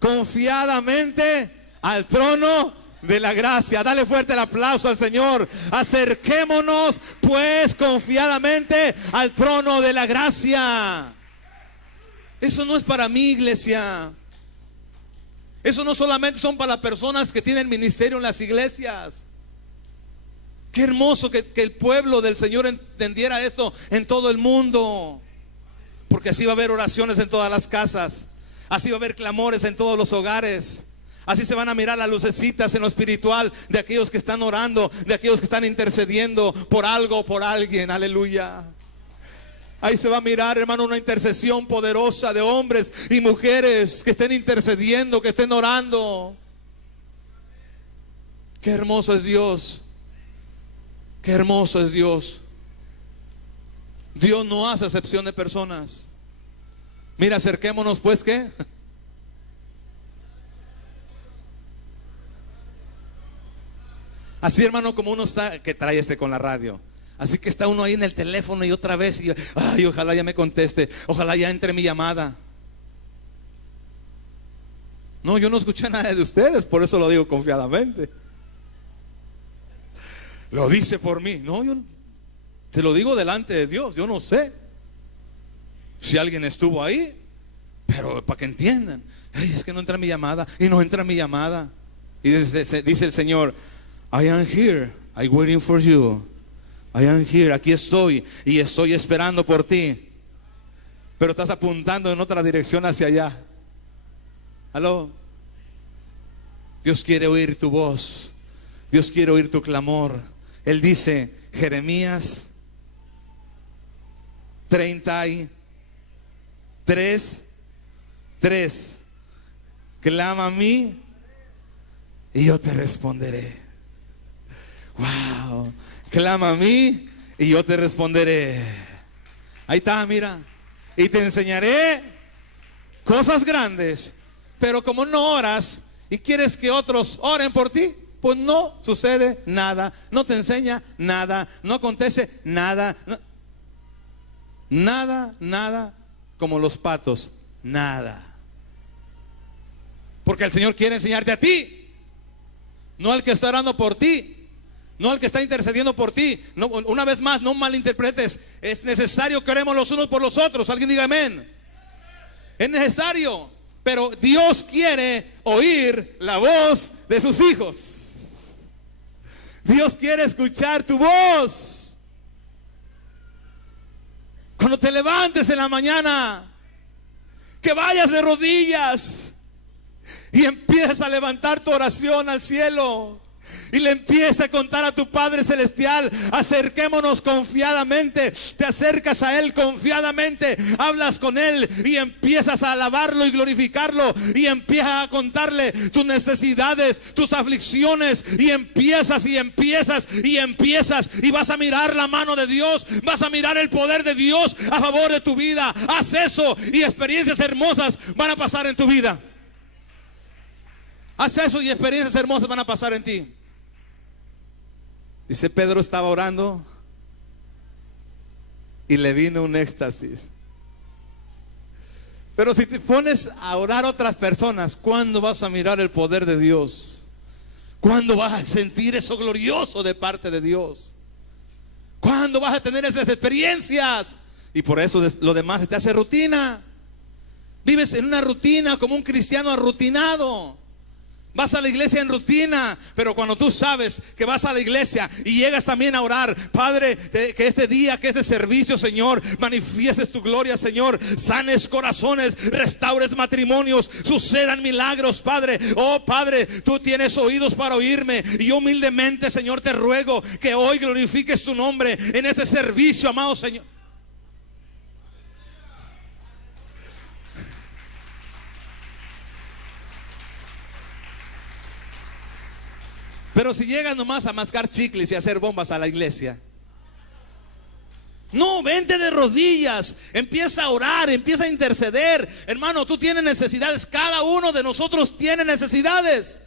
confiadamente al trono de la gracia. Dale fuerte el aplauso al Señor. Acerquémonos pues confiadamente al trono de la gracia. Eso no es para mí, iglesia. Eso no solamente son para las personas que tienen ministerio en las iglesias. Qué hermoso que el pueblo del Señor entendiera esto en todo el mundo. Porque así va a haber oraciones en todas las casas. Así va a haber clamores en todos los hogares. Así se van a mirar las lucecitas en lo espiritual de aquellos que están orando, de aquellos que están intercediendo por algo o por alguien. Aleluya. Ahí se va a mirar, hermano, una intercesión poderosa de hombres y mujeres que estén intercediendo, que estén orando. Qué hermoso es Dios. Qué hermoso es Dios. Dios no hace acepción de personas. Mira, acerquémonos pues, ¿qué? Así, hermano, como uno está, que trae con la radio. Así que está uno ahí en el teléfono y otra vez y ay, ojalá ya me conteste, ojalá ya entre mi llamada. No, yo no escuché nada de ustedes, por eso lo digo confiadamente. Lo dice por mí. No, yo te lo digo delante de Dios. Yo no sé si alguien estuvo ahí, pero para que entiendan, ay, es que no entra mi llamada y no entra mi llamada. Y dice el Señor, I am here, I'm waiting for you. I am here, aquí estoy y estoy esperando por ti. Pero estás apuntando en otra dirección hacia allá. ¿Aló? Dios quiere oír tu voz. Dios quiere oír tu clamor. Él dice, Jeremías 33:3, clama a mí y yo te responderé. Wow, clama a mí y yo te responderé. Ahí está, mira. Y te enseñaré cosas grandes. Pero como no oras y quieres que otros oren por ti, pues no sucede nada. No te enseña nada. No acontece nada. Nada como los patos. Nada. Porque el Señor quiere enseñarte a ti, no al que está orando por ti, no al que está intercediendo por ti. No, una vez más, no malinterpretes. Es necesario que oremos los unos por los otros. Alguien diga amén. Es necesario. Pero Dios quiere oír la voz de sus hijos. Dios quiere escuchar tu voz. Cuando te levantes en la mañana, que vayas de rodillas y empieces a levantar tu oración al cielo y le empieces a contar a tu Padre Celestial. Acerquémonos confiadamente. Te acercas a Él confiadamente, hablas con Él y empiezas a alabarlo y glorificarlo, y empiezas a contarle tus necesidades, tus aflicciones, y empiezas y vas a mirar la mano de Dios, vas a mirar el poder de Dios a favor de tu vida. Haz eso y experiencias hermosas van a pasar en tu vida. Haz eso y experiencias hermosas van a pasar en ti. Dice, Pedro estaba orando y le vino un éxtasis. Pero si te pones a orar a otras personas, ¿cuándo vas a mirar el poder de Dios? ¿Cuándo vas a sentir eso glorioso de parte de Dios? ¿Cuándo vas a tener esas experiencias? Y por eso lo demás se te hace rutina. Vives en una rutina como un cristiano arrutinado. Vas a la iglesia en rutina, pero cuando tú sabes que vas a la iglesia y llegas también a orar, Padre, que este día, que este servicio, Señor, manifiestes tu gloria, Señor, sanes corazones, restaures matrimonios, sucedan milagros, Padre. Oh Padre, tú tienes oídos para oírme, y yo humildemente, Señor, te ruego que hoy glorifiques tu nombre en este servicio, amado Señor. Pero si llegas nomás a mascar chicles y a hacer bombas a la iglesia, no, vente de rodillas, empieza a orar, empieza a interceder. Hermano, tú tienes necesidades, cada uno de nosotros tiene necesidades.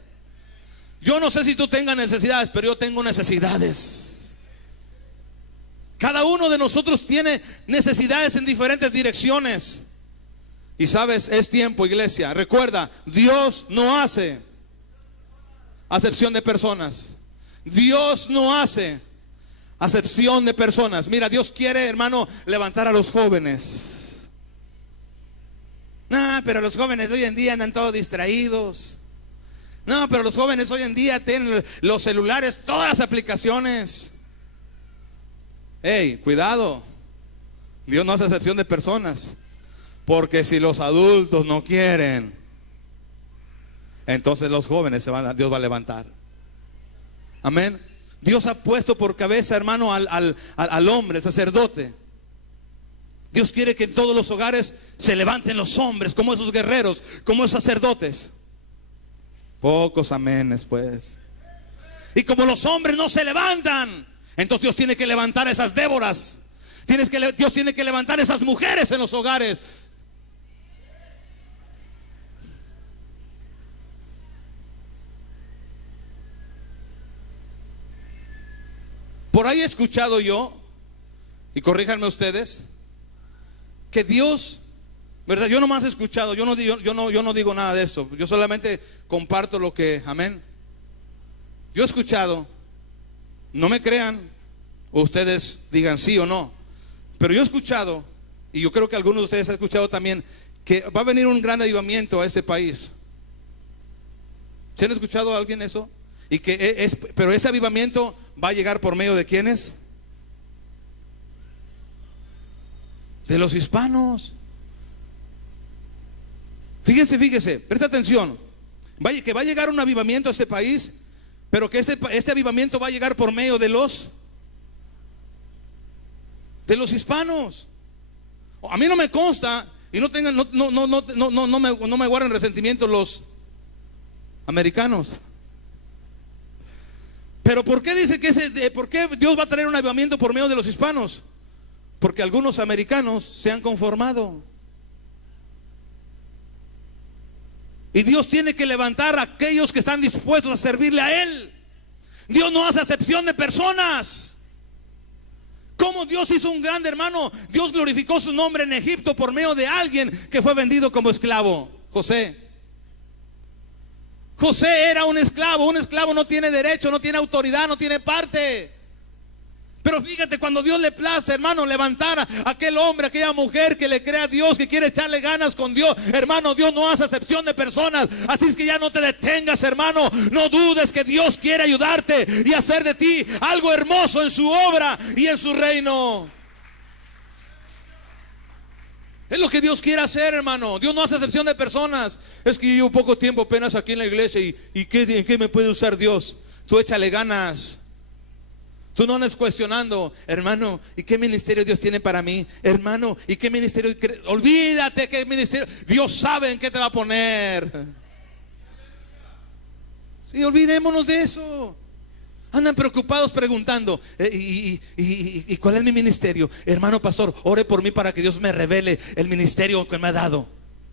Yo no sé si tú tengas necesidades, pero yo tengo necesidades. Cada uno de nosotros tiene necesidades en diferentes direcciones. Y sabes, es tiempo, iglesia. Recuerda, Dios no hace acepción de personas. Dios no hace acepción de personas. Mira, Dios quiere, hermano, levantar a los jóvenes. No, pero los jóvenes hoy en día andan todos distraídos. No, pero los jóvenes hoy en día tienen los celulares, todas las aplicaciones. Hey, cuidado. Dios no hace excepción de personas. Porque si los adultos no quieren, entonces los jóvenes Dios va a levantar. Amén. Dios ha puesto por cabeza, hermano, al hombre, el sacerdote. Dios quiere que en todos los hogares se levanten los hombres como esos guerreros, como esos sacerdotes. Pocos amenes, pues. Y como los hombres no se levantan, entonces Dios tiene que levantar a esas Déboras. Dios tiene que levantar a esas mujeres en los hogares. Por ahí he escuchado yo, y corríjanme ustedes, que Dios, ¿verdad? Yo nomás he escuchado, yo no digo nada de eso. Yo solamente comparto lo que, amén. Yo he escuchado, no me crean, o ustedes digan sí o no, pero yo he escuchado, y yo creo que algunos de ustedes han escuchado también, que va a venir un gran avivamiento a ese país. ¿Se han escuchado a alguien eso? Y pero ese avivamiento va a llegar por medio de ¿quiénes? De los hispanos. Fíjense, presta atención. Que va a llegar un avivamiento a este país, pero que este avivamiento va a llegar por medio de los hispanos. A mí no me consta, y no me guarden resentimiento los americanos. Pero ¿por qué dice por qué Dios va a traer un avivamiento por medio de los hispanos? Porque algunos americanos se han conformado. Y Dios tiene que levantar a aquellos que están dispuestos a servirle a Él. Dios no hace acepción de personas. Como Dios hizo un grande, hermano, Dios glorificó su nombre en Egipto por medio de alguien que fue vendido como esclavo, José. José era un esclavo no tiene derecho, no tiene autoridad, no tiene parte. Pero fíjate, cuando Dios le place, hermano, levantar a aquel hombre, aquella mujer que le cree a Dios, que quiere echarle ganas con Dios, hermano, Dios no hace acepción de personas. Así es que ya no te detengas, hermano, no dudes que Dios quiere ayudarte y hacer de ti algo hermoso en su obra y en su reino. Es lo que Dios quiere hacer, hermano. Dios no hace excepción de personas. Es que yo llevo poco tiempo apenas aquí en la iglesia y ¿en qué me puede usar Dios? Tú échale ganas. Tú no andes cuestionando, hermano, ¿y qué ministerio Dios tiene para mí? Hermano, ¿y qué ministerio? Olvídate qué ministerio. Dios sabe en qué te va a poner. Sí, olvidémonos de eso. Andan preocupados preguntando, ¿y cuál es mi ministerio? Hermano pastor, ore por mí para que Dios me revele el ministerio que me ha dado.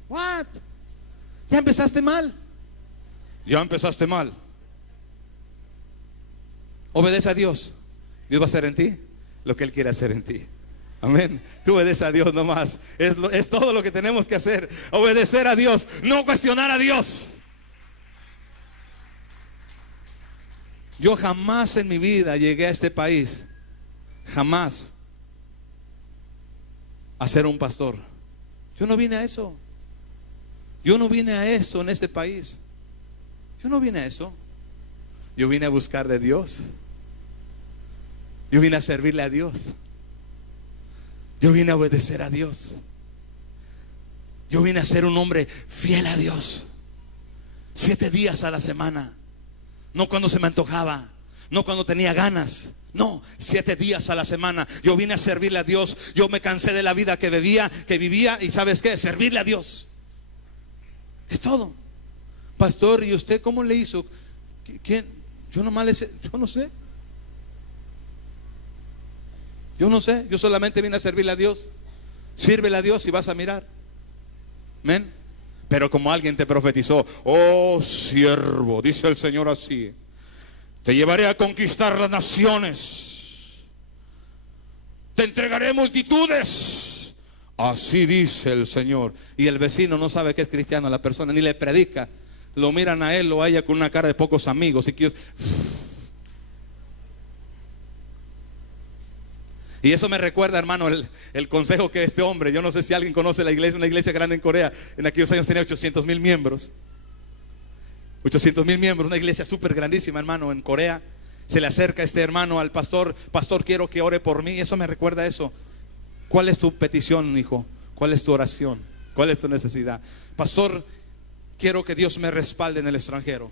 What? Ya empezaste mal. Obedece a Dios. Dios va a hacer en ti lo que Él quiere hacer en ti. Amén. Tú obedece a Dios nomás. Es todo lo que tenemos que hacer. Obedecer a Dios, no cuestionar a Dios. Yo jamás en mi vida llegué a este país, jamás, a ser un pastor. Yo no vine a eso. Yo no vine a eso en este país. Yo no vine a eso. Yo vine a buscar de Dios. Yo vine a servirle a Dios. Yo vine a obedecer a Dios. Yo vine a ser un hombre fiel a Dios. 7 días a la semana. No cuando se me antojaba, no cuando tenía ganas. No, 7 días a la semana. Yo vine a servirle a Dios. Yo me cansé de la vida que vivía. Y ¿sabes qué? Servirle a Dios. Es todo. Pastor, ¿y usted cómo le hizo? ¿Quién? Yo no sé. Yo no sé. Yo solamente vine a servirle a Dios. Sírvele a Dios y vas a mirar. Amén. Pero como alguien te profetizó, oh siervo, dice el Señor así, te llevaré a conquistar las naciones, te entregaré multitudes, así dice el Señor. Y el vecino no sabe que es cristiano, la persona ni le predica, lo miran a él o a ella con una cara de pocos amigos. Y eso me recuerda, hermano, el consejo que este hombre, yo no sé si alguien conoce la iglesia, una iglesia grande en Corea, en aquellos años tenía 800,000 miembros. 800,000 miembros, una iglesia súper grandísima, hermano, en Corea. Se le acerca este hermano al pastor: pastor, quiero que ore por mí. Eso me recuerda a eso. ¿Cuál es tu petición, hijo? ¿Cuál es tu oración? ¿Cuál es tu necesidad? Pastor, quiero que Dios me respalde en el extranjero.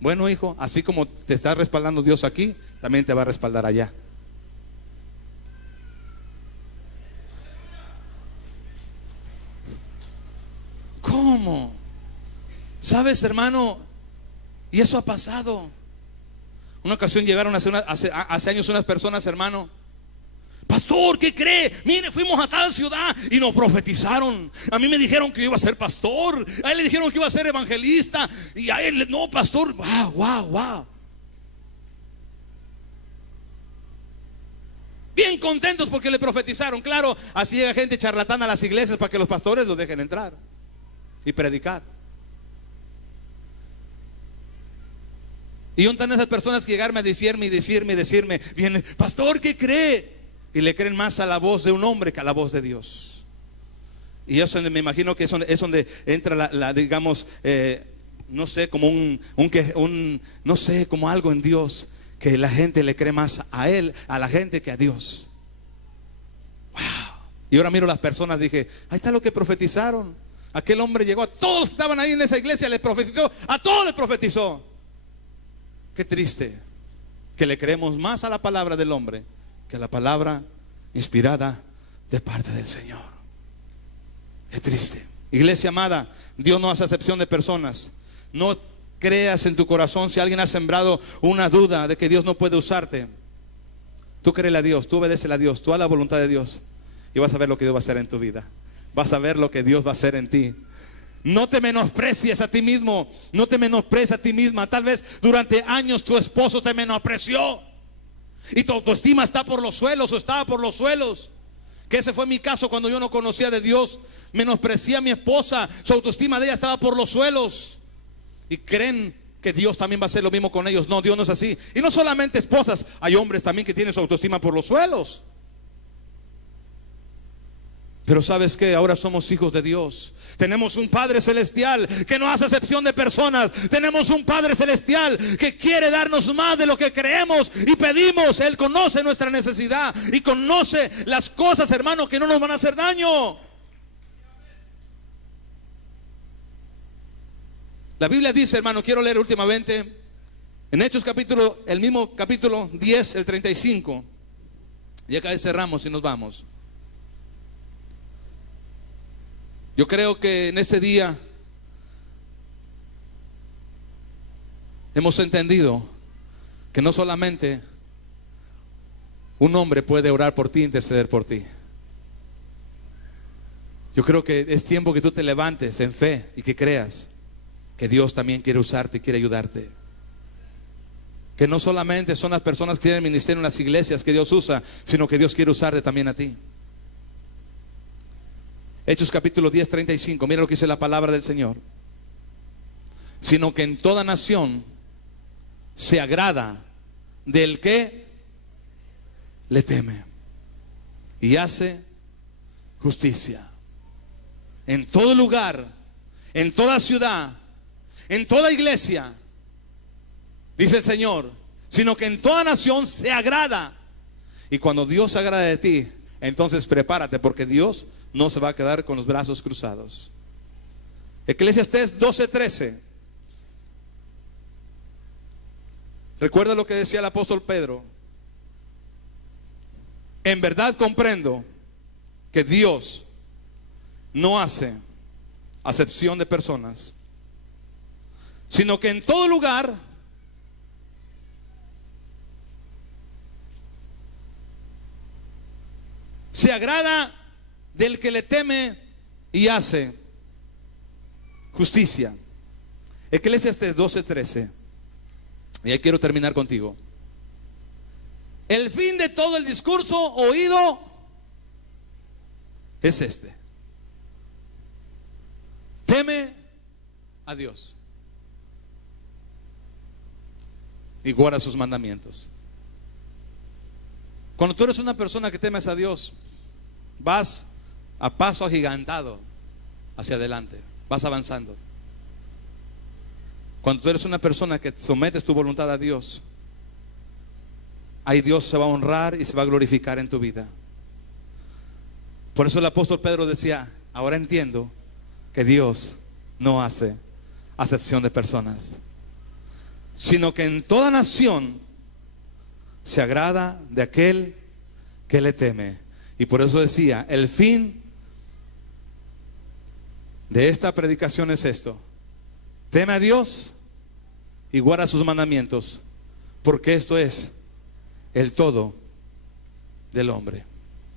Bueno, hijo, así como te está respaldando Dios aquí, también te va a respaldar allá. ¿Cómo? ¿Sabes, hermano? Y eso ha pasado. Una ocasión llegaron hace años unas personas, hermano: pastor, ¿qué cree? Mire, fuimos a tal ciudad y nos profetizaron. A mí me dijeron que iba a ser pastor, a él le dijeron que iba a ser evangelista, y a él no, pastor. Wow, wow, wow. Bien contentos porque le profetizaron. Claro, así llega gente charlatana a las iglesias para que los pastores los dejen entrar y predicar. Y ¿dónde están esas personas que llegaron a decirme, viene, pastor, ¿qué cree? Y le creen más a la voz de un hombre que a la voz de Dios. Y eso me imagino que es donde entra digamos, no sé, como no sé, como algo en Dios, que la gente le cree más a él, a la gente, que a Dios. Wow. Y ahora miro las personas, dije, ahí está lo que profetizaron. Aquel hombre llegó a todos los que estaban ahí en esa iglesia, le profetizó, a todos le profetizó. Qué triste que le creemos más a la palabra del hombre que a la palabra inspirada de parte del Señor. Qué triste. Iglesia amada, Dios no hace acepción de personas. No creas en tu corazón si alguien ha sembrado una duda de que Dios no puede usarte. Tú créele a Dios, tú obedécele a Dios, tú haz la voluntad de Dios, y vas a ver lo que Dios va a hacer en tu vida. Vas a ver lo que Dios va a hacer en ti. No te menosprecies a ti mismo, no te menosprecies a ti misma. Tal vez durante años tu esposo te menospreció y tu autoestima está por los suelos, o estaba por los suelos. Que ese fue mi caso cuando yo no conocía de Dios. Menosprecié a mi esposa, su autoestima de ella estaba por los suelos. Y creen que Dios también va a hacer lo mismo con ellos. No, Dios no es así. Y no solamente esposas, hay hombres también que tienen su autoestima por los suelos. Pero ¿sabes qué? Ahora somos hijos de Dios. Tenemos un Padre Celestial que no hace excepción de personas. Tenemos un Padre Celestial que quiere darnos más de lo que creemos y pedimos. Él conoce nuestra necesidad y conoce las cosas, hermano, que no nos van a hacer daño. La Biblia dice, hermano, quiero leer últimamente en Hechos el mismo capítulo 10, el 35. Y acá cerramos y nos vamos. Yo creo que en ese día hemos entendido que no solamente un hombre puede orar por ti, interceder por ti. Yo creo que es tiempo que tú te levantes en fe y que creas que Dios también quiere usarte y quiere ayudarte. Que no solamente son las personas que tienen ministerio en las iglesias que Dios usa, sino que Dios quiere usarte también a ti. Hechos capítulo 10, 35. Mira lo que dice la palabra del Señor. Sino que en toda nación se agrada del que le teme y hace justicia. En todo lugar, en toda ciudad, en toda iglesia, dice el Señor, sino que en toda nación se agrada. Y cuando Dios se agrada de ti, entonces prepárate, porque Dios no se va a quedar con los brazos cruzados. Eclesiastés 12:13. Recuerda lo que decía el apóstol Pedro. En verdad comprendo que Dios no hace acepción de personas, sino que en todo lugar se agrada del que le teme y hace justicia. Eclesiastés 12:13. Y ahí quiero terminar contigo. El fin de todo el discurso oído es este: teme a Dios y guarda sus mandamientos. Cuando tú eres una persona que temes a Dios, vas a paso agigantado hacia adelante, vas avanzando. Cuando tú eres una persona que sometes tu voluntad a Dios, ahí Dios se va a honrar y se va a glorificar en tu vida. Por eso el apóstol Pedro decía: ahora entiendo que Dios no hace acepción de personas, sino que en toda nación se agrada de aquel que le teme. Y por eso decía, el fin de esta predicación es esto: teme a Dios y guarda sus mandamientos, porque esto es el todo del hombre.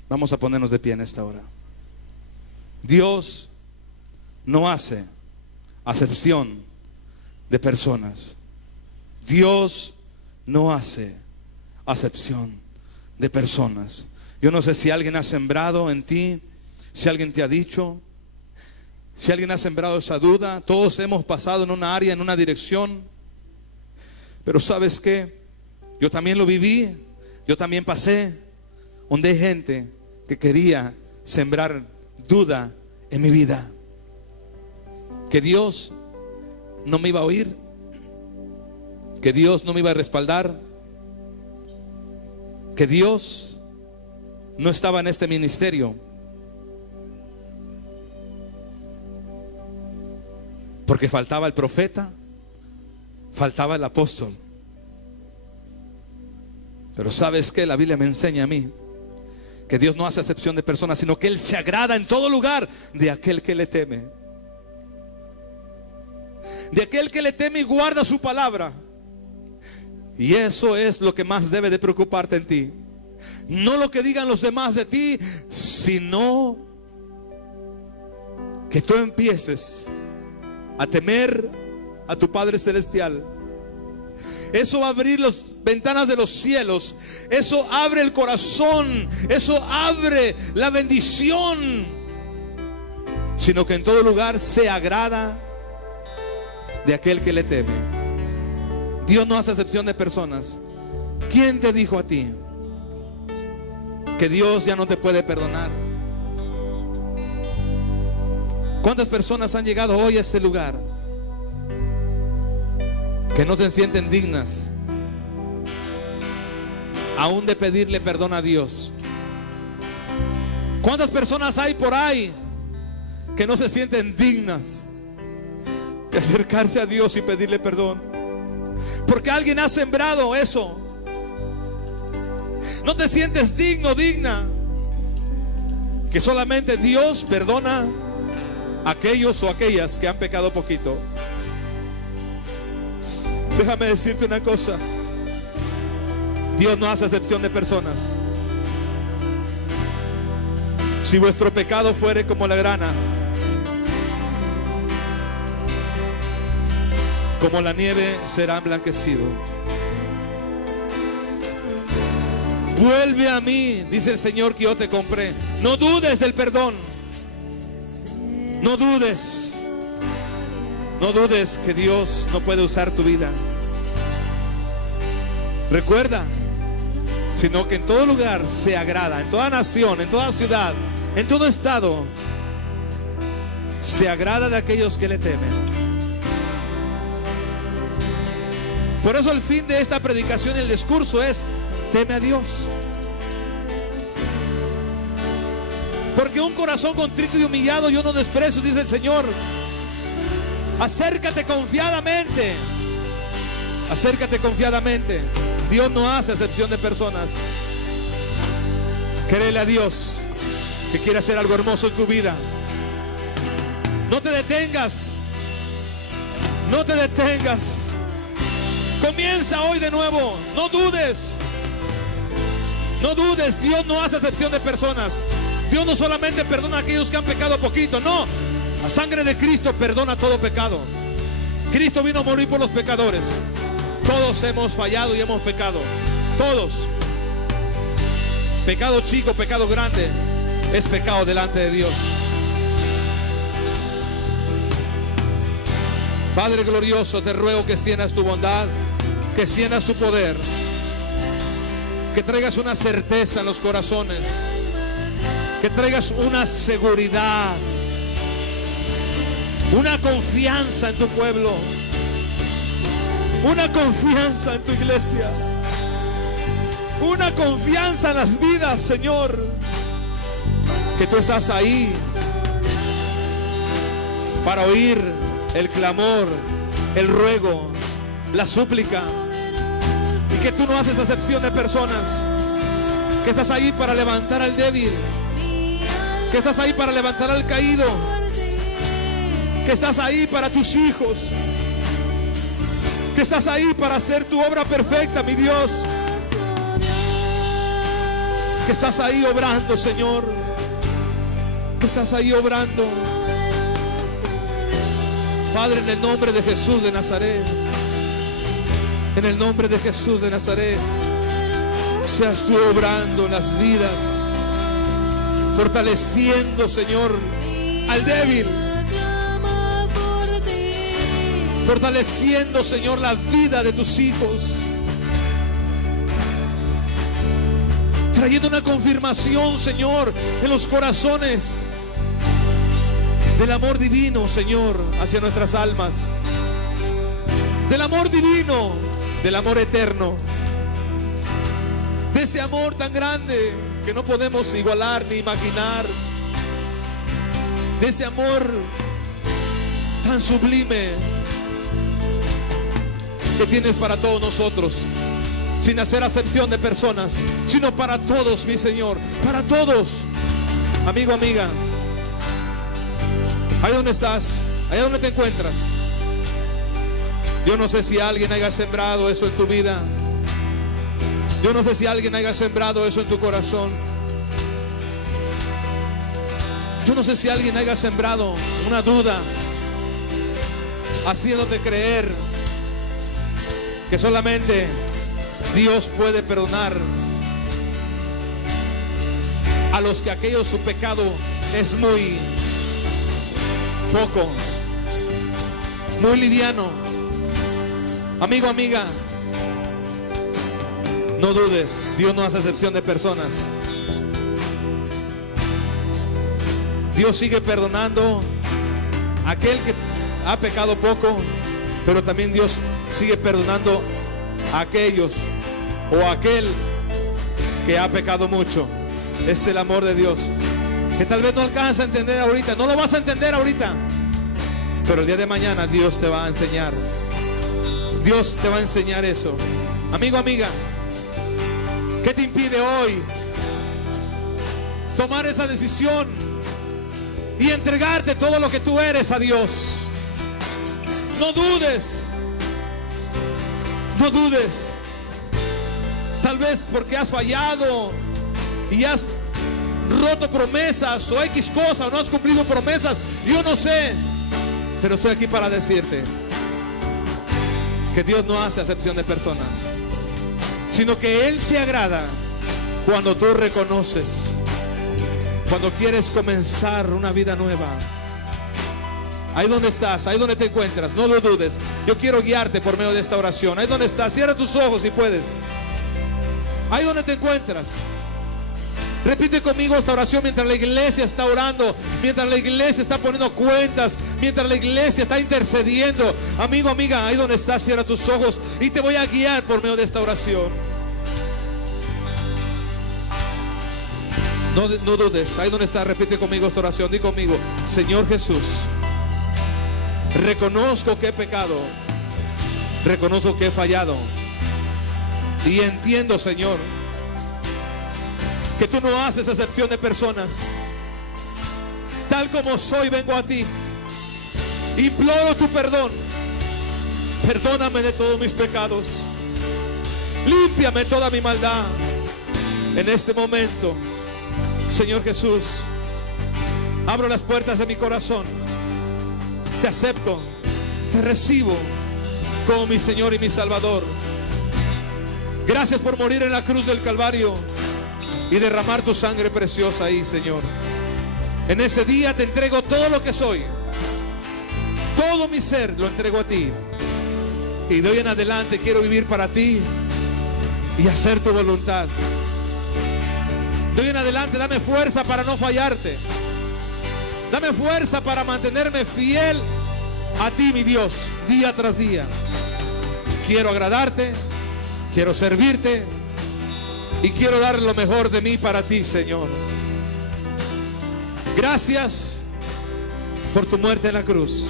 Vamos a ponernos de pie en esta hora. Dios no hace acepción de personas. Dios no hace acepción de personas. Yo no sé si alguien ha sembrado en ti, si alguien te ha dicho, si alguien ha sembrado esa duda. Todos hemos pasado en una área, en una dirección. Pero ¿sabes qué? Yo también lo viví, yo también pasé, donde hay gente que quería sembrar duda en mi vida, que Dios no me iba a oír, que Dios no me iba a respaldar, que Dios no estaba en este ministerio, porque faltaba el profeta, faltaba el apóstol. Pero ¿sabes qué? La Biblia me enseña a mí que Dios no hace acepción de personas, sino que Él se agrada en todo lugar de aquel que le teme, de aquel que le teme y guarda su palabra. Y eso es lo que más debe de preocuparte en ti. No lo que digan los demás de ti, sino que tú empieces a temer a tu Padre Celestial. Eso va a abrir las ventanas de los cielos. Eso abre el corazón. Eso abre la bendición. Sino que en todo lugar se agrada de aquel que le teme. Dios no hace acepción de personas. ¿Quién te dijo a ti que Dios ya no te puede perdonar? ¿Cuántas personas han llegado hoy a este lugar que no se sienten dignas aún de pedirle perdón a Dios? ¿Cuántas personas hay por ahí que no se sienten dignas de acercarse a Dios y pedirle perdón? Porque alguien ha sembrado eso. No te sientes digno, digna, que solamente Dios perdona a aquellos o aquellas que han pecado poquito. Déjame decirte una cosa: Dios no hace acepción de personas. Si vuestro pecado fuere como la grana, como la nieve será emblanquecido. Vuelve a mí, dice el Señor, que yo te compré. No dudes del perdón. No dudes. No dudes que Dios no puede usar tu vida. Recuerda, sino que en todo lugar se agrada, en toda nación, en toda ciudad, en todo estado, se agrada de aquellos que le temen. Por eso el fin de esta predicación y el discurso es: teme a Dios. Porque un corazón contrito y humillado yo no desprecio, dice el Señor. Acércate confiadamente. Acércate confiadamente. Dios no hace acepción de personas. Créele a Dios que quiere hacer algo hermoso en tu vida. No te detengas. No te detengas. Comienza hoy de nuevo. No dudes. No dudes. Dios no hace acepción de personas. Dios no solamente perdona a aquellos que han pecado poquito. No. La sangre de Cristo perdona todo pecado. Cristo vino a morir por los pecadores. Todos hemos fallado y hemos pecado. Todos. Pecado chico, pecado grande, es pecado delante de Dios. Padre glorioso, te ruego que extiendas tu bondad, que extiendas tu poder, que traigas una certeza en los corazones, que traigas una seguridad, una confianza en tu pueblo, una confianza en tu iglesia, una confianza en las vidas, Señor, que tú estás ahí para oír el clamor, el ruego, la súplica, y que tú no haces acepción de personas, que estás ahí para levantar al débil, que estás ahí para levantar al caído, que estás ahí para tus hijos, que estás ahí para hacer tu obra perfecta, mi Dios, que estás ahí obrando, Señor, que estás ahí obrando. Padre, en el nombre de Jesús de Nazaret, en el nombre de Jesús de Nazaret, seas tú obrando en las vidas, fortaleciendo, Señor, al débil, fortaleciendo, Señor, la vida de tus hijos, trayendo una confirmación, Señor, en los corazones del amor divino, Señor, hacia nuestras almas, del amor divino, del amor eterno, de ese amor tan grande que no podemos igualar ni imaginar, de ese amor tan sublime que tienes para todos nosotros, sin hacer acepción de personas, sino para todos, mi Señor, para todos. Amigo, amiga, ahí donde estás, ahí donde te encuentras, yo no sé si alguien haya sembrado eso en tu vida, yo no sé si alguien haya sembrado eso en tu corazón, yo no sé si alguien haya sembrado una duda, haciéndote creer que solamente Dios puede perdonar a los que aquello su pecado es muy poco, muy liviano. Amigo, amiga, no dudes, Dios no hace excepción de personas. Dios sigue perdonando a aquel que ha pecado poco, pero también Dios sigue perdonando a aquellos o a aquel que ha pecado mucho. Es el amor de Dios que tal vez no alcanzas a entender ahorita, no lo vas a entender ahorita, pero el día de mañana Dios te va a enseñar. Dios te va a enseñar eso. Amigo, amiga, ¿qué te impide hoy tomar esa decisión y entregarte todo lo que tú eres a Dios? No dudes, no dudes. Tal vez porque has fallado y has roto promesas o X cosa, o no has cumplido promesas, yo no sé, pero estoy aquí para decirte que Dios no hace acepción de personas, sino que Él se agrada cuando tú reconoces, cuando quieres comenzar una vida nueva. Ahí donde estás, ahí donde te encuentras, no lo dudes. Yo quiero guiarte por medio de esta oración. Ahí donde estás, cierra tus ojos si puedes. Ahí donde te encuentras, repite conmigo esta oración mientras la iglesia está orando, mientras la iglesia está poniendo cuentas, mientras la iglesia está intercediendo. Amigo, amiga, ahí donde estás, cierra tus ojos y te voy a guiar por medio de esta oración. No dudes, ahí donde estás, repite conmigo esta oración. Di conmigo: Señor Jesús, reconozco que he pecado, reconozco que he fallado, y entiendo, Señor, que tú no haces excepción de personas. Tal como soy, vengo a ti, imploro tu perdón. Perdóname de todos mis pecados, límpiame toda mi maldad. En este momento, Señor Jesús, abro las puertas de mi corazón. Te acepto, te recibo como mi Señor y mi Salvador. Gracias por morir en la cruz del Calvario y derramar tu sangre preciosa ahí, Señor. En este día te entrego todo lo que soy, todo mi ser lo entrego a ti, y de hoy en adelante quiero vivir para ti y hacer tu voluntad. De hoy en adelante dame fuerza para no fallarte, dame fuerza para mantenerme fiel a ti, mi Dios, día tras día. Quiero agradarte, quiero servirte Y quiero dar lo mejor de mí para ti, Señor. Gracias por tu muerte en la cruz.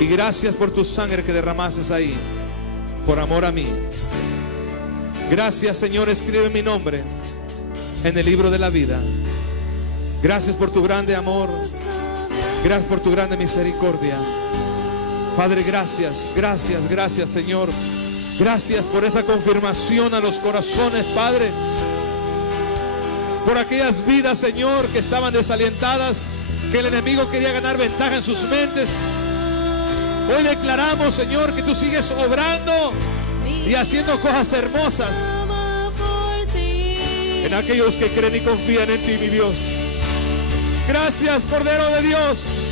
Y gracias por tu sangre que derramaste ahí, por amor a mí. Gracias, Señor, escribe mi nombre en el libro de la vida. Gracias por tu grande amor. Gracias por tu grande misericordia. Padre, gracias, gracias, gracias, Señor. Gracias por esa confirmación a los corazones, Padre. Por aquellas vidas, Señor, que estaban desalientadas, que el enemigo quería ganar ventaja en sus mentes. Hoy declaramos, Señor, que tú sigues obrando y haciendo cosas hermosas en aquellos que creen y confían en ti, mi Dios. Gracias, Cordero de Dios.